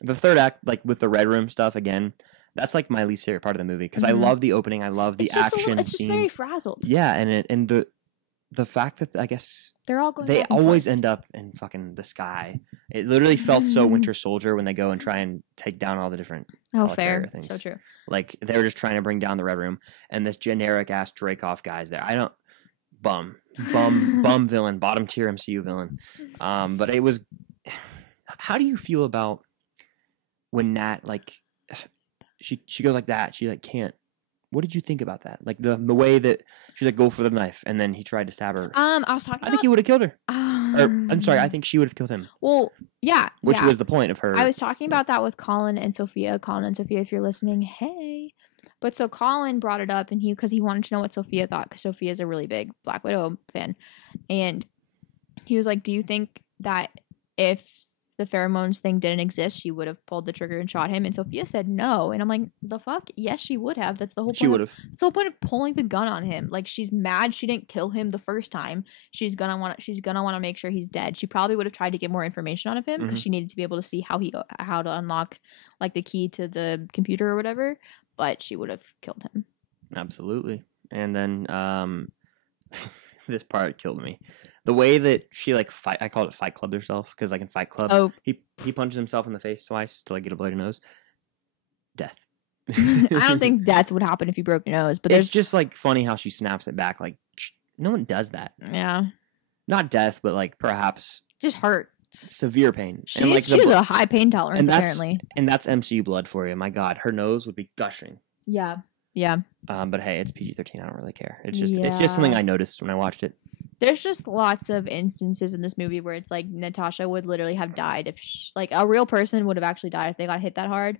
The third act, like with the Red Room stuff again, that's like my least favorite part of the movie because I love the opening. I love the action it's scenes. It's just very frazzled. Yeah, and the fact that I guess they're all going. They always end up in fucking the sky. It literally felt so Winter Soldier when they go and try and take down all the different Oh, Hall of fair. Terror things. So true. Like they were just trying to bring down the Red Room, and this generic ass Dreykov guy's there. I don't bum villain, bottom tier MCU villain. But it was. How do you feel about when Nat like she goes like that? She like can't. What did you think about that? Like the way that she's like go for the knife, and then he tried to stab her. I was talking. I think he would have killed her. Or I'm sorry, I think she would have killed him. Well, yeah, Which was the point of her. I was talking about that with Colin and Sophia. Colin and Sophia, if you're listening, hey. But so Colin brought it up, and because he wanted to know what Sophia thought, because Sophia is a really big Black Widow fan, and he was like, "Do you think that if the pheromones thing didn't exist, she would have pulled the trigger and shot him?" And Sophia said no, and I'm like, "The fuck? Yes, she would have. That's the whole point. She would have. That's the whole point of pulling the gun on him. Like she's mad she didn't kill him the first time. She's gonna want to make sure he's dead. She probably would have tried to get more information out of him because she needed to be able to see how to unlock like the key to the computer or whatever. But she would have killed him. Absolutely. And then this part killed me. The way that she like fight, I called it Fight Club herself because like in Fight Club, he punches himself in the face twice to like get a bloody nose. Death. I don't think death would happen if you broke your nose, but it's just like funny how she snaps it back. Like no one does that. Yeah. Not death, but like perhaps just hurt. Severe pain. She has a high pain tolerance apparently. And that's MCU blood for you. My God, her nose would be gushing. Yeah. Yeah. But hey, it's PG-13. I don't really care. It's just something I noticed when I watched it. There's just lots of instances in this movie where it's like Natasha would literally have died if like a real person would have actually died if they got hit that hard.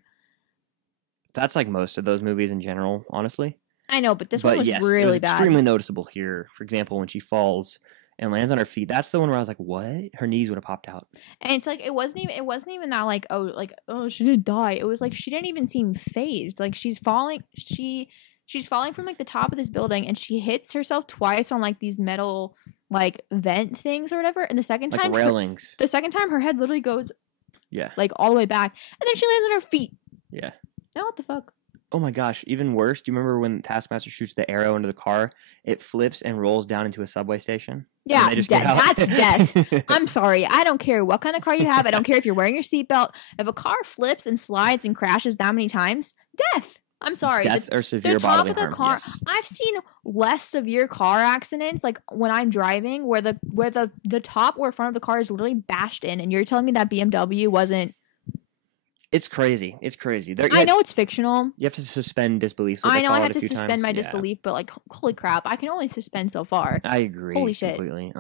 That's like most of those movies in general, honestly. I know, but this one was really it was bad. Extremely noticeable here. For example, when she falls and lands on her feet, that's the one where I was like, "What?" Her knees would have popped out. And it's like it wasn't even that like oh she didn't die. It was like she didn't even seem phased. Like she's falling from like the top of this building and she hits herself twice on like these metal like vent things or whatever. And the second time railings. The second time her head literally goes like all the way back, and then she lands on her feet. Yeah. Now what the fuck? Oh my gosh, even worse. Do you remember when Taskmaster shoots the arrow into the car? It flips and rolls down into a subway station. Yeah, that's death. I'm sorry. I don't care what kind of car you have. I don't care if you're wearing your seatbelt. If a car flips and slides and crashes that many times, death. I'm sorry. Death or severe bodily harm. Car, yes. I've seen less severe car accidents, like when I'm driving, where the top or front of the car is literally bashed in, and you're telling me that BMW wasn't. It's crazy. It's crazy. I know it's fictional. You have to suspend disbelief. So I know I had to suspend my disbelief, but like, holy crap, I can only suspend so far. I agree. Holy shit. Completely.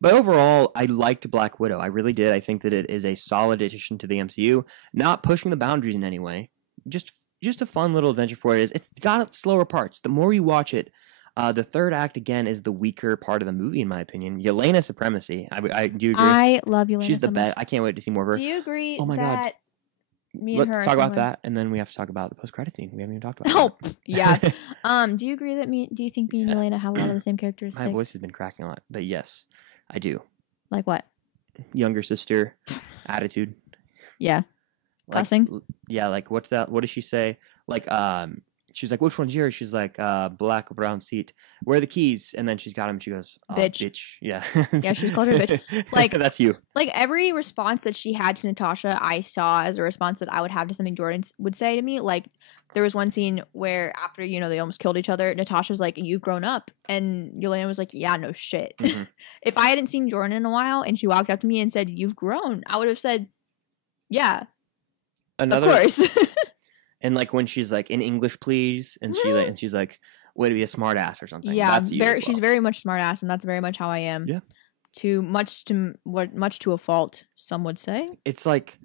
But overall, I liked Black Widow. I really did. I think that it is a solid addition to the MCU. Not pushing the boundaries in any way. Just a fun little adventure for it is. It's got slower parts. The more you watch it, the third act again is the weaker part of the movie, in my opinion. Yelena supremacy. I do agree. I love Yelena. She's the best. I can't wait to see more of her. Do you agree? Oh my God. Let's talk about that, and then we have to talk about the post-credit scene. We haven't even talked about. Oh, yeah. Do you agree that do you think me and Yelena have a lot of the same characteristics? My voice has been cracking a lot, but yes, I do. Like what? Younger sister attitude. Yeah. Cussing. Yeah, like what's that? What does she say? Like, she's like, "Which one's yours?" She's like, "Black or brown seat. Where are the keys?" And then she's got him. And she goes, bitch. Yeah. Yeah, she's called her bitch. Like that's you. Like every response that she had to Natasha, I saw as a response that I would have to something Jordan would say to me. Like there was one scene where after they almost killed each other, Natasha's like, "You've grown up," and Yelena was like, "Yeah, no shit." Mm-hmm. If I hadn't seen Jordan in a while and she walked up to me and said, "You've grown," I would have said, "Yeah, of course." And like when she's like, "In English, please," and she's like, "Way to be a smart ass" or something. Yeah, that's she's very much smart ass, and that's very much how I am. Yeah. Much to a fault, some would say. It's like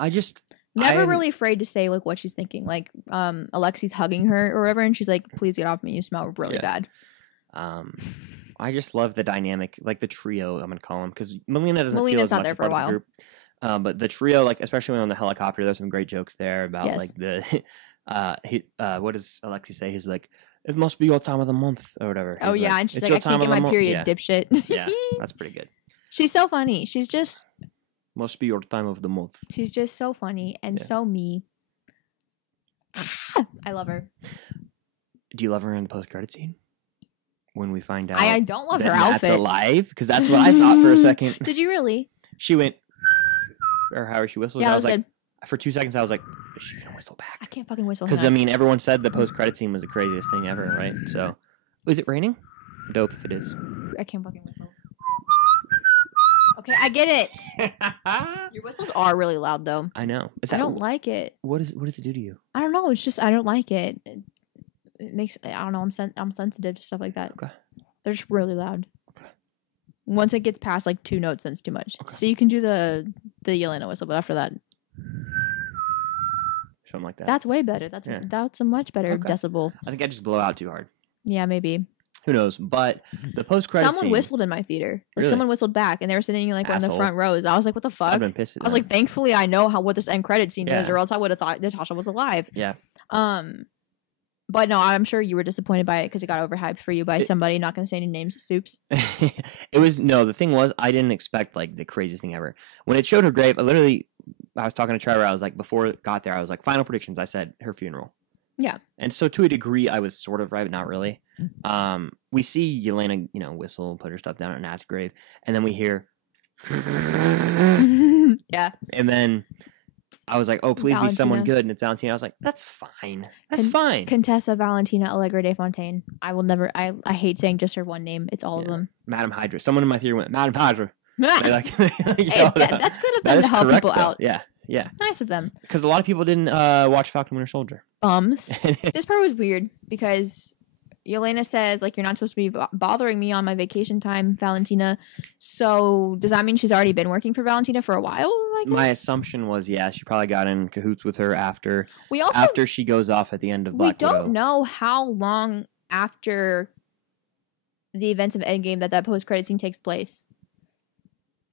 I'm really afraid to say like what she's thinking. Like Alexi's hugging her or whatever, and she's like, "Please get off me. You smell really bad." I just love the dynamic, like the trio. I'm gonna call them because Melina's not there for a while. Group. But the trio, like especially when on the helicopter, there's some great jokes there about like the what does Alexi say? He's like, "It must be your time of the month," or whatever. Oh yeah, and she's like, "I can't get my period, dipshit." Yeah, that's pretty good. She's so funny. She's just must be your time of the month. She's just so funny and so me. I love her. Do you love her in the post-credit scene? When we find out, I don't love her outfit. That's alive, because that's what I thought for a second. Did you really? She went, or however she whistles. Yeah, I was like, good. for 2 seconds, I was like, Is she gonna whistle I back? can't fucking whistle. Because hang I on. mean, everyone said the post-credit scene was the craziest thing ever, right? So, is it raining? Dope if it is. I can't fucking whistle. Okay, I get it. Your whistles are really loud though. I know. I don't like it. What does it do to you? I don't know. It's just I don't like it. It makes I don't know. I'm sensitive to stuff like that. Okay. They're just really loud. Okay. Once it gets past like 2 notes, then it's too much. Okay. So you can do the Yelena whistle, but after that, Something like that. that's way better. That's a much better Okay. decibel. I think I just blow out too hard. Yeah, maybe. Who knows? But the post-credit Someone scene, whistled in my theater. Like Really? someone whistled back, and they were sitting like on the Asshole. front rows. I was like, "What the I've fuck?" been pissed at I was them. like, "Thankfully, I know what this end credit scene is, Yeah. or else I would have thought Natasha was alive." Yeah. But no, I'm sure you were disappointed by it because it got overhyped for you by somebody. Not going to say any names. Soups. The thing was, I didn't expect like the craziest thing ever. When it showed her grave, I was talking to Trevor. I was like, before it got there, I was like, final predictions. I said her funeral. Yeah. And so to a degree, I was sort of right, but not really. We see Yelena, whistle, put her stuff down at Nat's grave, and then we hear, Yeah. and then I was like, oh, please be someone Valentina. good, and it's Valentina. I was like, that's fine. That's Con- fine. Contessa Valentina Allegra de Fontaine. I will never. I hate saying just her one name. It's all of Yeah. them. Madam Hydra. Someone in my theater went, Madam Hydra. They like, Hey, that's good of That them is to help correct, people though. out. Yeah, yeah. Nice of them. Because a lot of people didn't watch Falcon Winter Soldier. Bums. This part was weird because Yelena says, like, you're not supposed to be bothering me on my vacation time, Valentina. So does that mean she's already been working for Valentina for a while? I guess? My assumption was, yeah, she probably got in cahoots with her after We also she goes off at the end of we Black don't Widow. know how long after the events of Endgame that post-credit scene takes place.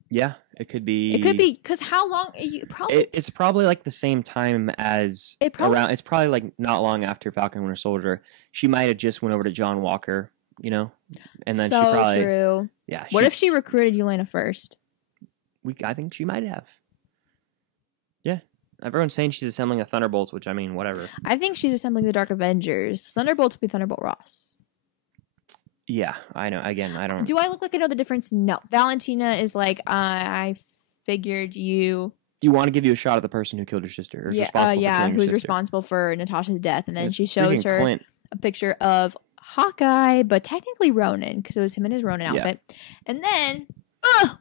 Yeah, it could be. It could be because how long? It's probably like the same time as around. It's probably like not long after Falcon Winter Soldier. She might have just went over to John Walker, and then so she probably true. Yeah. What if she recruited Yelena first? I think she might have. Yeah, everyone's saying she's assembling the Thunderbolts, which I mean, whatever. I think she's assembling the Dark Avengers. Thunderbolts will be Thunderbolt Ross. Yeah, I know. Again, I don't. Do I look like I know the difference? No. Valentina is like, I figured you. Do you want to give you a shot at the person who killed your sister? Or is responsible for killing your who's sister? responsible for Natasha's death. And then It's she shows freaking her Clint. a picture of Hawkeye, but technically Ronin, because it was him in his Ronin Yeah. outfit. And then,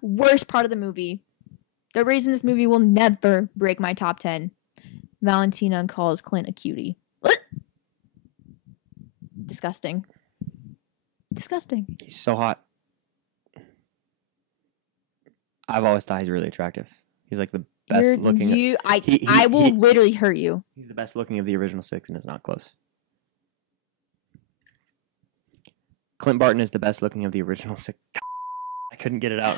worst part of the movie. The reason this movie will never break my top 10. Valentina calls Clint a cutie. Disgusting. Disgusting. He's so hot. I've always thought he's really attractive. He's like the best looking. I will literally hurt you. He's the best looking of the original 6, and it's not close. Clint Barton is the best looking of the original 6. I couldn't get it out.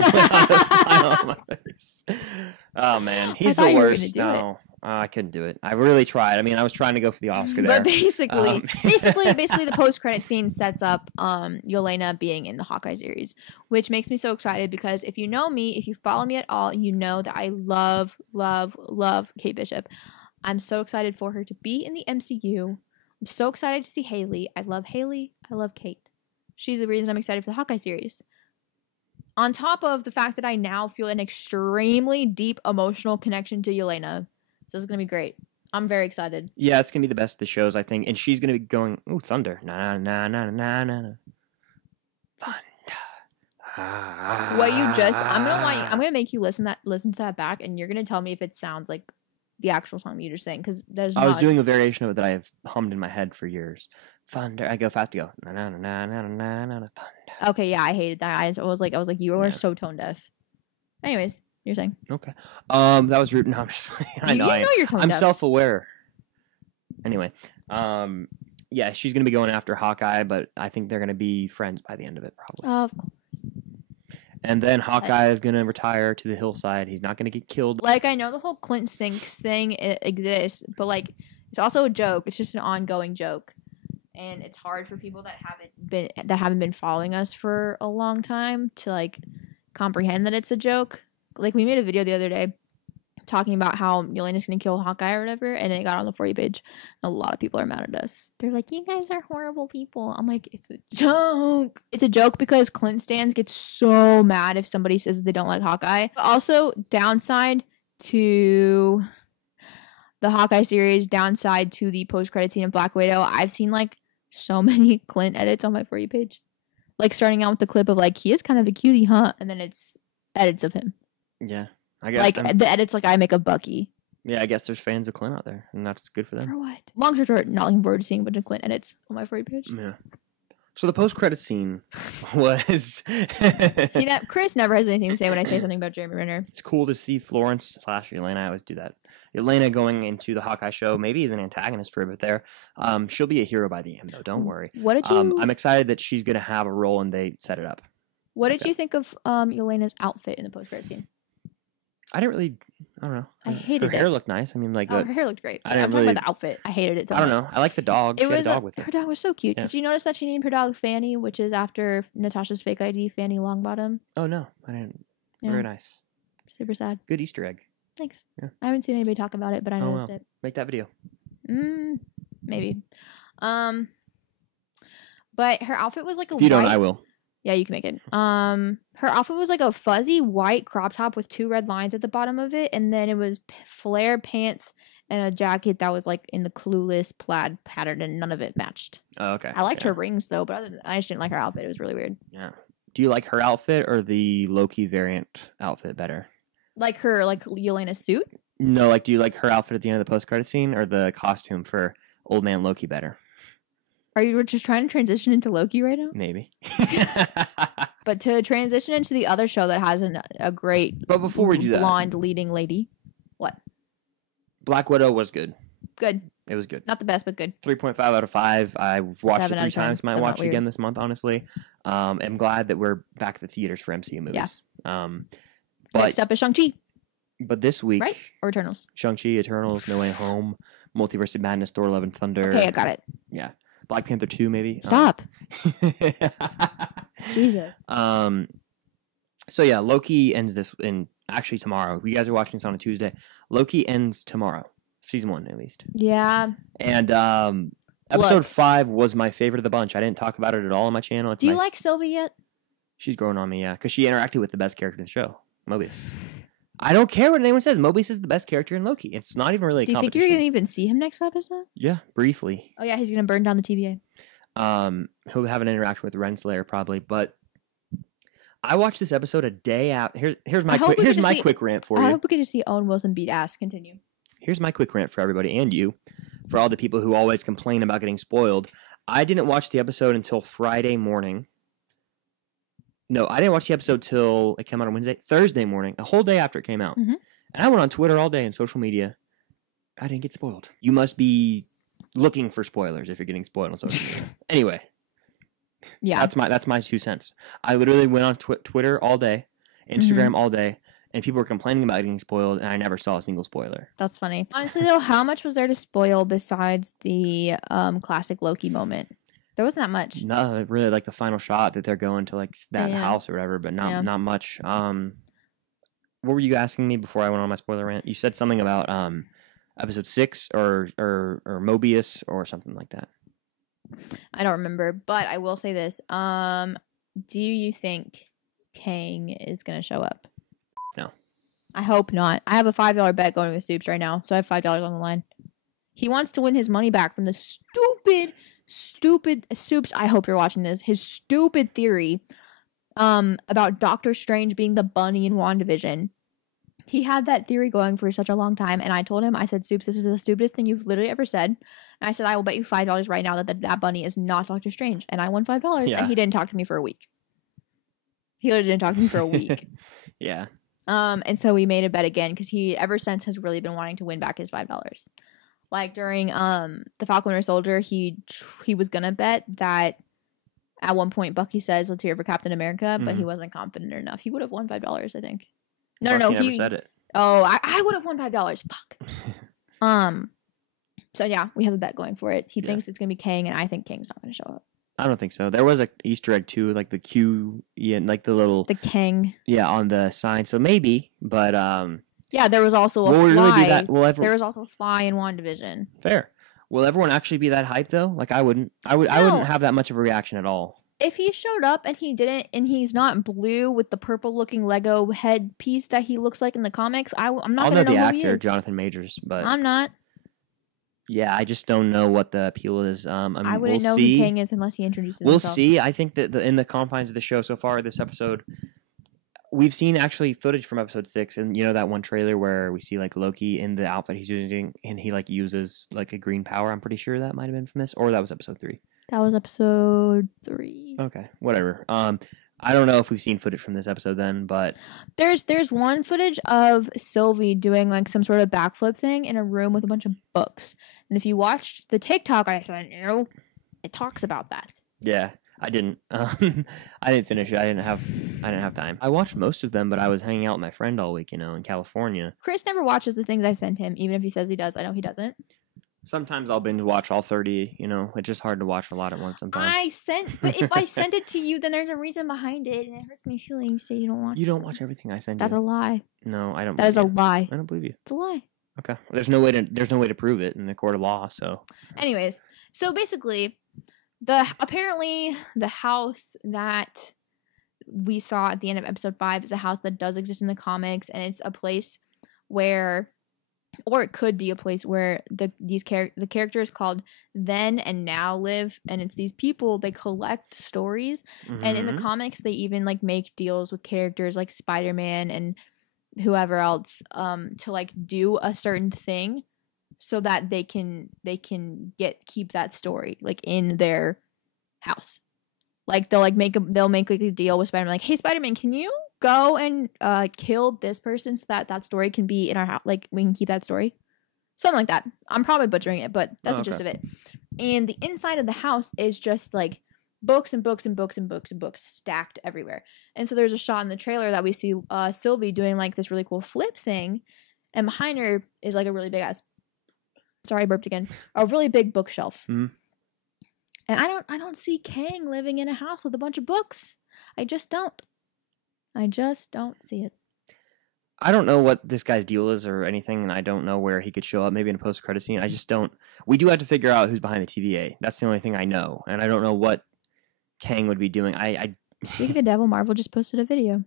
Oh man, he's the worst. No, I couldn't do it. I really tried. I mean, I was trying to go for the Oscar there. But basically, the post-credit scene sets up Yelena being in the Hawkeye series, which makes me so excited because if you know me, if you follow me at all, you know that I love, love, love Kate Bishop. I'm so excited for her to be in the MCU. I'm so excited to see Haley. I love Haley. I love Kate. She's the reason I'm excited for the Hawkeye series. On top of the fact that I now feel an extremely deep emotional connection to Yelena. So it's going to be great. I'm very excited. Yeah, it's going to be the best of the shows, I think. And she's going to be going, ooh, thunder. Na, na, na, na, na, na. Thunder. What you just, I'm going to make you listen to that back, and you're going to tell me if it sounds like the actual song that you just sang, because there's I was doing a variation of it that I have hummed in my head for years. Thunder. I go fast to go. Na, na, na, na, na, na, na, thunder. Okay, yeah, I hated that. I was like, you are so tone deaf. Anyways, you're saying. Okay. That was rude. No, I'm just I know. You're tone I'm deaf. self-aware. Anyway, yeah, she's gonna be going after Hawkeye, but I think they're gonna be friends by the end of it, probably. Of course. And then Hawkeye is gonna retire to the hillside. He's not gonna get killed. Like, I know the whole Clint Stinks thing exists, but like, it's also a joke. It's just an ongoing joke. And it's hard for people that haven't been following us for a long time to like comprehend that it's a joke. Like, we made a video the other day talking about how Yelena's gonna kill Hawkeye or whatever, and it got on the For You page. And a lot of people are mad at us. They're like, "You guys are horrible people." I'm like, "It's a joke." It's a joke because Clint stans get so mad if somebody says they don't like Hawkeye. But also, downside to the Hawkeye series downside to the post-credit scene of Black Widow, I've seen like so many Clint edits on my For You page. Like starting out with the clip of like, he is kind of a cutie, huh? And then it's edits of him. Yeah. I guess. Like the edits like I make of Bucky. Yeah, I guess there's fans of Clint out there, and that's good for them. For what? Long story short, not looking forward to seeing a bunch of Clint edits on my For You page. Yeah. So the post-credit scene was... Chris never has anything to say when I say something about Jeremy Renner. It's cool to see Florence / Elena. I always do that. Elena going into the Hawkeye show, maybe as an antagonist for a bit there. She'll be a hero by the end, though. Don't worry. What did you? I'm excited that she's going to have a role, and they set it up. What did you think of Elena's outfit in the post-credit scene? I didn't really. I don't know. I hated her it. hair looked nice. I mean, like her hair looked great. I didn't I'm talking really- about the outfit. I hated it. So I don't much. know. I like the dog. She had a dog with her. Her dog was so cute. Yeah. Did you notice that she named her dog Fanny, which is after Natasha's fake ID, Fanny Longbottom? Oh no, I didn't. Yeah. Very nice. Super sad. Good Easter egg. Thanks. Yeah. I haven't seen anybody talk about it, but I noticed it. Make that video. Maybe. But her outfit was like a If you white... don't, I will. Yeah, you can make it. Her outfit was like a fuzzy white crop top with 2 red lines at the bottom of it, and then it was flare pants and a jacket that was like in the Clueless plaid pattern, and none of it matched. Oh, okay. I liked Yeah. her rings though, but other than I just didn't like her outfit. It was really weird. Yeah. Do you like her outfit or the Loki variant outfit better? Like her Yelena's suit. No, like do you like her outfit at the end of the post-credit scene or the costume for Old Man Loki better? Are you just trying to transition into Loki right now? Maybe. But to transition into the other show that has a great But before we do that, blonde leading lady. What? Black Widow was good. Good. It was good. Not the best, but good. 3.5 out of 5. I've watched 7 it out 3 of 10. times. Might Somewhat watch it weird. again this month, honestly. I'm glad that we're back at the theaters for MCU movies. Yeah. But Next up is Shang-Chi, but this week, right? Or Eternals. Shang-Chi, Eternals, No Way Home, Multiverse of Madness, Thor: Love and Thunder. Okay, I got it. Yeah. Black Panther 2, maybe. Stop. Jesus. So yeah, Loki ends this in actually tomorrow. You guys are watching this on a Tuesday. Loki ends tomorrow. Season 1 at least. Yeah. And episode 5 was my favorite of the bunch. I didn't talk about it at all on my channel. It's Do you my- like Sylvie yet? She's growing on me, yeah, because she interacted with the best character in the show, Mobius. I don't care what anyone says. Mobius is the best character in Loki. It's not even really a Do you think competition. you're going to even see him next episode? Yeah, briefly. Oh, yeah, he's going to burn down the TVA. He'll have an interaction with Renslayer probably, but I watched this episode a day out. Here's my I hope quick we get here's to my see- quick rant for I you. hope we get to see Owen Wilson beat ass. Continue. Here's my quick rant for everybody and you, for all the people who always complain about getting spoiled. I didn't watch the episode until Friday morning. No, I didn't watch the episode till it came out on Thursday morning, a whole day after it came out. Mhm. And I went on Twitter all day and social media. I didn't get spoiled. You must be looking for spoilers if you're getting spoiled on social media. Anyway, Yeah. that's my 2 cents. I literally went on Twitter all day, Instagram all day, and people were complaining about getting spoiled, and I never saw a single spoiler. That's funny. Honestly, though, how much was there to spoil besides the classic Loki moment? There wasn't that much. No, really, like the final shot that they're going to like that Yeah. house or whatever, but not Yeah. not much. What were you asking me before I went on my spoiler rant? You said something about episode 6 or Mobius or something like that. I don't remember, but I will say this. Do you think Kang is going to show up? No. I hope not. I have a $5 bet going with Soups right now, so I have $5 on the line. He wants to win his money back from the stupid Soups. I hope you're watching this. His stupid theory about Doctor Strange being the bunny in WandaVision. He had that theory going for such a long time, and I told him, I said, Soups, this is the stupidest thing you've literally ever said. And I said, I will bet you $5 right now that bunny is not Doctor Strange. And I won $5, Yeah. and he didn't talk to me for a week. He literally didn't talk to me for a week. Yeah. And so we made a bet again because he ever since has really been wanting to win back his $5. Like during the Falcon Winter Soldier, he was gonna bet that at one point Bucky says, "Let's hear it for Captain America," but he wasn't confident enough. He would have won $5, I think. No, Bucky no, never he said it. Oh, I would have won $5. Fuck. So yeah, we have a bet going for it. He Yeah. thinks it's gonna be Kang, and I think Kang's not gonna show up. I don't think so. There was a Easter egg too, like the Q, yeah, like the little The Kang. on the sign. So maybe, but Yeah, there was also a will we really fly. be that? There was also a fly in WandaVision. Fair. Will everyone actually be that hyped though? Like I wouldn't. I No. wouldn't have that much of a reaction at all. If he showed up and he didn't, and he's not blue with the purple-looking Lego head piece that he looks like in the comics, I'm not I'll gonna know the know who he actor, is. Jonathan Majors, but I'm not. Yeah, I just don't know what the appeal is. I wouldn't know see. who Kang is unless he introduces We'll himself. see. I think that in the confines of the show so far, this episode, we've seen actually footage from episode 6, and you know that one trailer where we see like Loki in the outfit he's using, and he like uses like a green power. I'm pretty sure that might have been from this, or that was episode 3. That was episode 3. Okay, whatever. I don't know if we've seen footage from this episode then, but There's one footage of Sylvie doing like some sort of backflip thing in a room with a bunch of books. And if you watched the TikTok I sent you, it talks about that. yeah, I didn't. I didn't finish it. I didn't have time. I watched most of them, but I was hanging out with my friend all week, in California. Chris never watches the things I send him, even if he says he does. I know he doesn't. Sometimes I'll binge watch all 30, It's just hard to watch a lot at once sometimes. But if I send it to you, then there's a reason behind it, and it hurts my feelings. So you don't watch. You don't watch everything I send That's you. a lie. No, I don't. That is a believe you. lie. I don't believe you. It's a lie. Okay. There's no way to prove it in the court of law. So. Anyways, so basically, apparently the house that we saw at the end of episode 5 is a house that does exist in the comics, and it's a place where, or it could be a place where the characters called Then and Now live, and it's these people, they collect stories, and in the Mhm. comics they even like make deals with characters like Spider-Man and whoever else to like do a certain thing so that they can keep that story like in their house. Like they'll make like a deal with Spider-Man, like, hey Spider-Man, can you go and kill this person so that story can be in our house, like we can keep that story, something like that. I'm probably butchering it, but that's the gist of it. And the inside of the house is just like books and books and books and books and books stacked everywhere. And so there's a shot in the trailer that we see Sylvie doing like this really cool flip thing, and behind her is like a really big ass, sorry I burped again, a really big bookshelf. Mhm. And I don't see Kang living in a house with a bunch of books. I just don't see it. I don't know what this guy's deal is or anything, and I don't know where he could show up. Maybe in a post-credit scene. I just don't. We do have to figure out who's behind the TVA. That's the only thing I know, and I don't know what Kang would be doing. Speaking of the devil, Marvel just posted a video.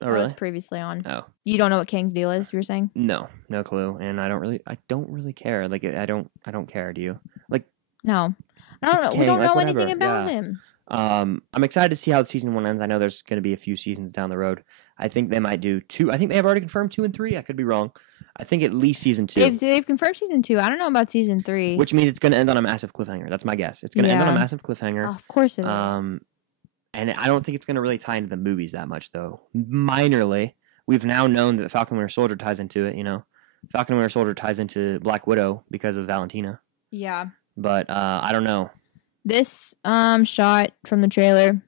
Oh really? It's previously on. Oh. You don't know what Kang's deal is? You were saying? No clue, and I don't really care. Like I don't care. Do you? Like no, I don't know. Kang, we don't like, know whatever. anything about Yeah. him. I'm excited to see how season 1 ends. I know there's going to be a few seasons down the road. I think they might do 2. I think they have already confirmed 2 and 3. I could be wrong. I think at least season 2. They've confirmed season 2. I don't know about season 3. Which means it's going to end on a massive cliffhanger. That's my guess. It's going to end on a massive cliffhanger. Oh, of course it is. And I don't think it's going to really tie into the movies that much, though. Minorly. We've now known that Falcon Winter Soldier ties into it, Falcon Winter Soldier ties into Black Widow because of Valentina. Yeah. But I don't know. This shot from the trailer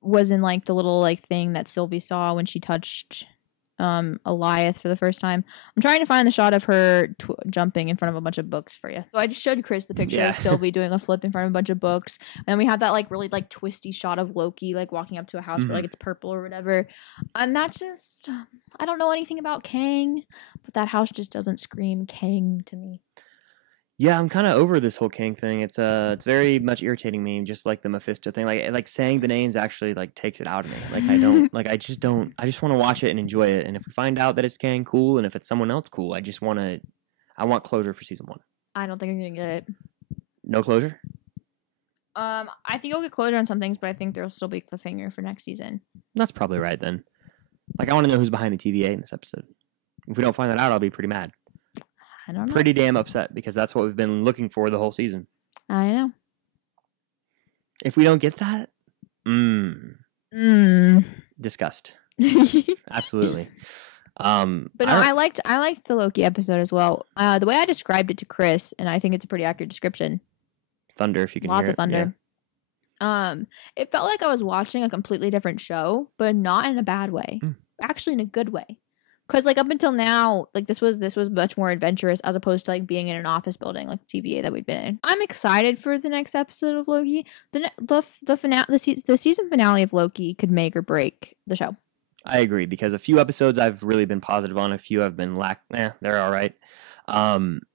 was in like the little like thing that Sylvie saw when she touched Eliath for the first time. I'm trying to find the shot of her jumping in front of a bunch of books for you. So I just showed Chris the picture of Sylvie doing a flip in front of a bunch of books, and then we have that like really like twisty shot of Loki like walking up to a house where like it's purple or whatever. And that's just I don't know anything about Kang, but that house just doesn't scream Kang to me. Yeah, I'm kind of over this whole Kang thing. It's very much irritating me, just like the Mephisto thing. Like saying the names actually like takes it out of me. Like I don't I just want to watch it and enjoy it. And if we find out that it's Kang, cool. And if it's someone else, cool. I want closure for season 1. I don't think I'm gonna get it. No closure? I think you'll get closure on some things, but I think there'll still be a cliffhanger for next season. That's probably right then. Like I want to know who's behind the TVA in this episode. If we don't find that out, I'll be pretty mad. I don't know. Pretty damn upset because that's what we've been looking for the whole season. I know. If we don't get that, disgust. Absolutely. But no, I liked the Loki episode as well. The way I described it to Chris, and I think it's a pretty accurate description. Thunder, if you can Lots hear of thunder. Yeah. It felt like I was watching a completely different show, but not in a bad way. Actually, in a good way. Because like up until now, like this was much more adventurous as opposed to like being in an office building like the TVA that we'd been in. I'm excited for the next episode of Loki. The season finale of Loki could make or break the show. I agree because a few episodes I've really been positive on. A few have been they're all right.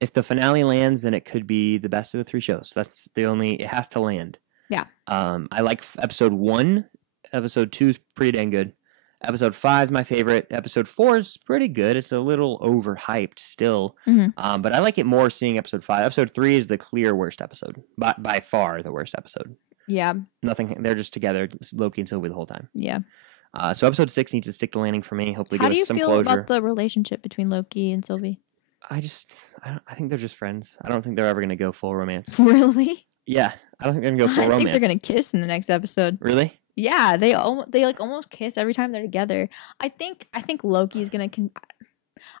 If the finale lands, then it could be the best of the 3 shows. That's it has to land. Yeah. I like episode 1. Episode 2 is pretty dang good. Episode 5 is my favorite. Episode 4 is pretty good. It's a little overhyped still, but I like it more seeing episode 5. Episode 3 is the clear worst episode, by far the worst episode. Yeah. Nothing. They're just together, Loki and Sylvie the whole time. Yeah. So episode 6 needs to stick the landing for me. Hopefully, How give do you us some feel closure. about the relationship between Loki and Sylvie? I think they're just friends. I don't think they're ever gonna go full romance. Really? Yeah, I don't think they're gonna go full I romance. think they're gonna kiss in the next episode. Really? Yeah, they like almost kiss every time they're together. I think Loki's gonna.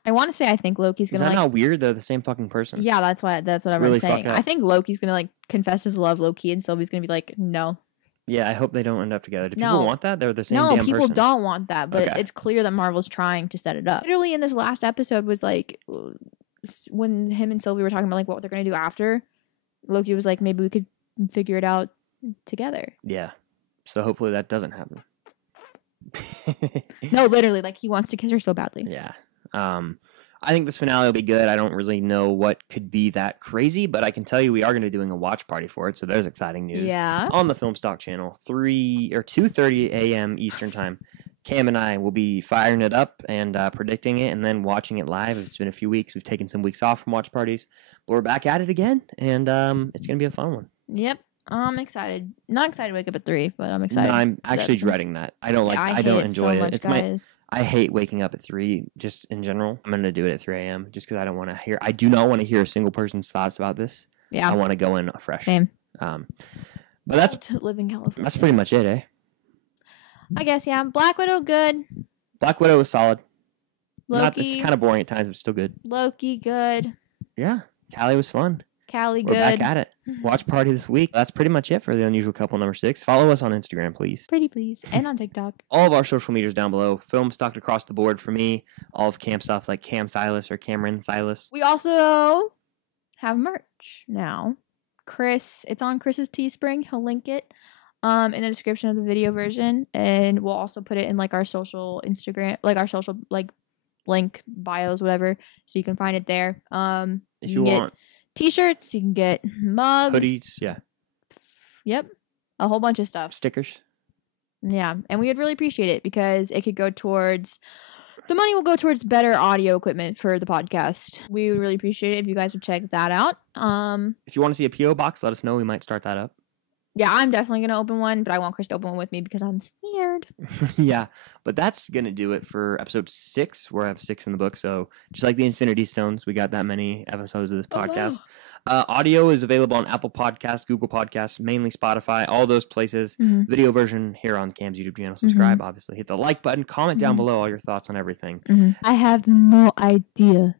I want to say I think Loki's Is gonna. that Like, not weird? They're the same fucking person. yeah, that's what I'm really saying. fucked up. I think Loki's gonna like confess his love, Loki, and Sylvie's gonna be like, no. Yeah, I hope they don't end up together. Do No. people want that? They're the same No, damn people person. don't want that, but Okay. it's clear that Marvel's trying to set it up. Literally, in this last episode was like when him and Sylvie were talking about like what they're gonna do after. Loki was like, maybe we could figure it out together. Yeah. So hopefully that doesn't happen. No, literally, like he wants to kiss her so badly. Yeah. I think this finale will be good. I don't really know what could be that crazy, but I can tell you we are going to be doing a watch party for it. So there's exciting news. Yeah. On the Film Stock channel, 2:30 a.m. Eastern time. Cam and I will be firing it up and predicting it and then watching it live. It's been a few weeks. We've taken some weeks off from watch parties, but we're back at it again, and it's going to be a fun one. Yep. I'm excited. Not excited to wake up at 3, but I'm excited. No, I'm actually That's- dreading that. I don't like. Yeah, I hate don't it enjoy so much, it. It's guys. I hate waking up at 3 just in general. I'm going to do it at 3 a.m. just because I don't want to hear. I do not want to hear a single person's thoughts about this. Yeah. I want to go in fresh. Same. But that's To live in California. that's pretty much it, eh? I guess, yeah. Black Widow, good. Black Widow was solid. Not, it's Loki, kind of boring at times, but still good. Loki, good. Yeah, Callie was fun. Callie, We're good. back at it. Watch party this week. That's pretty much it for the Unusual Couple number 6. Follow us on Instagram, please. Pretty please. And on TikTok. All of our social medias down below. Film stocked across the board for me. All of Cam stuff's like Cam Silas or Cameron Silas. We also have merch now. It's on Chris's Teespring. He'll link it in the description of the video version. And we'll also put it in like our social Instagram, like our social like link bios, whatever. So you can find it there. If you can get want t-shirts, you can get mugs. hoodies, yeah, Yep. A whole bunch of stuff. stickers. Yeah. And we would really appreciate it because it could go towards the money will go towards better audio equipment for the podcast. We would really appreciate it if you guys would check that out. If you want to see a PO box, let us know. We might start that up. Yeah, I'm definitely gonna open one, but I want Chris to open one with me because I'm scared. Yeah, but that's gonna do it for episode 6. Where I have 6 in the book. So just like the Infinity Stones, we got that many episodes of this podcast. Audio is available on Apple Podcasts, Google Podcasts, mainly Spotify, all those places. Mhm. Video version here on Cam's YouTube channel. Subscribe, obviously. Hit the like button. Comment down below all your thoughts on everything. I have no idea.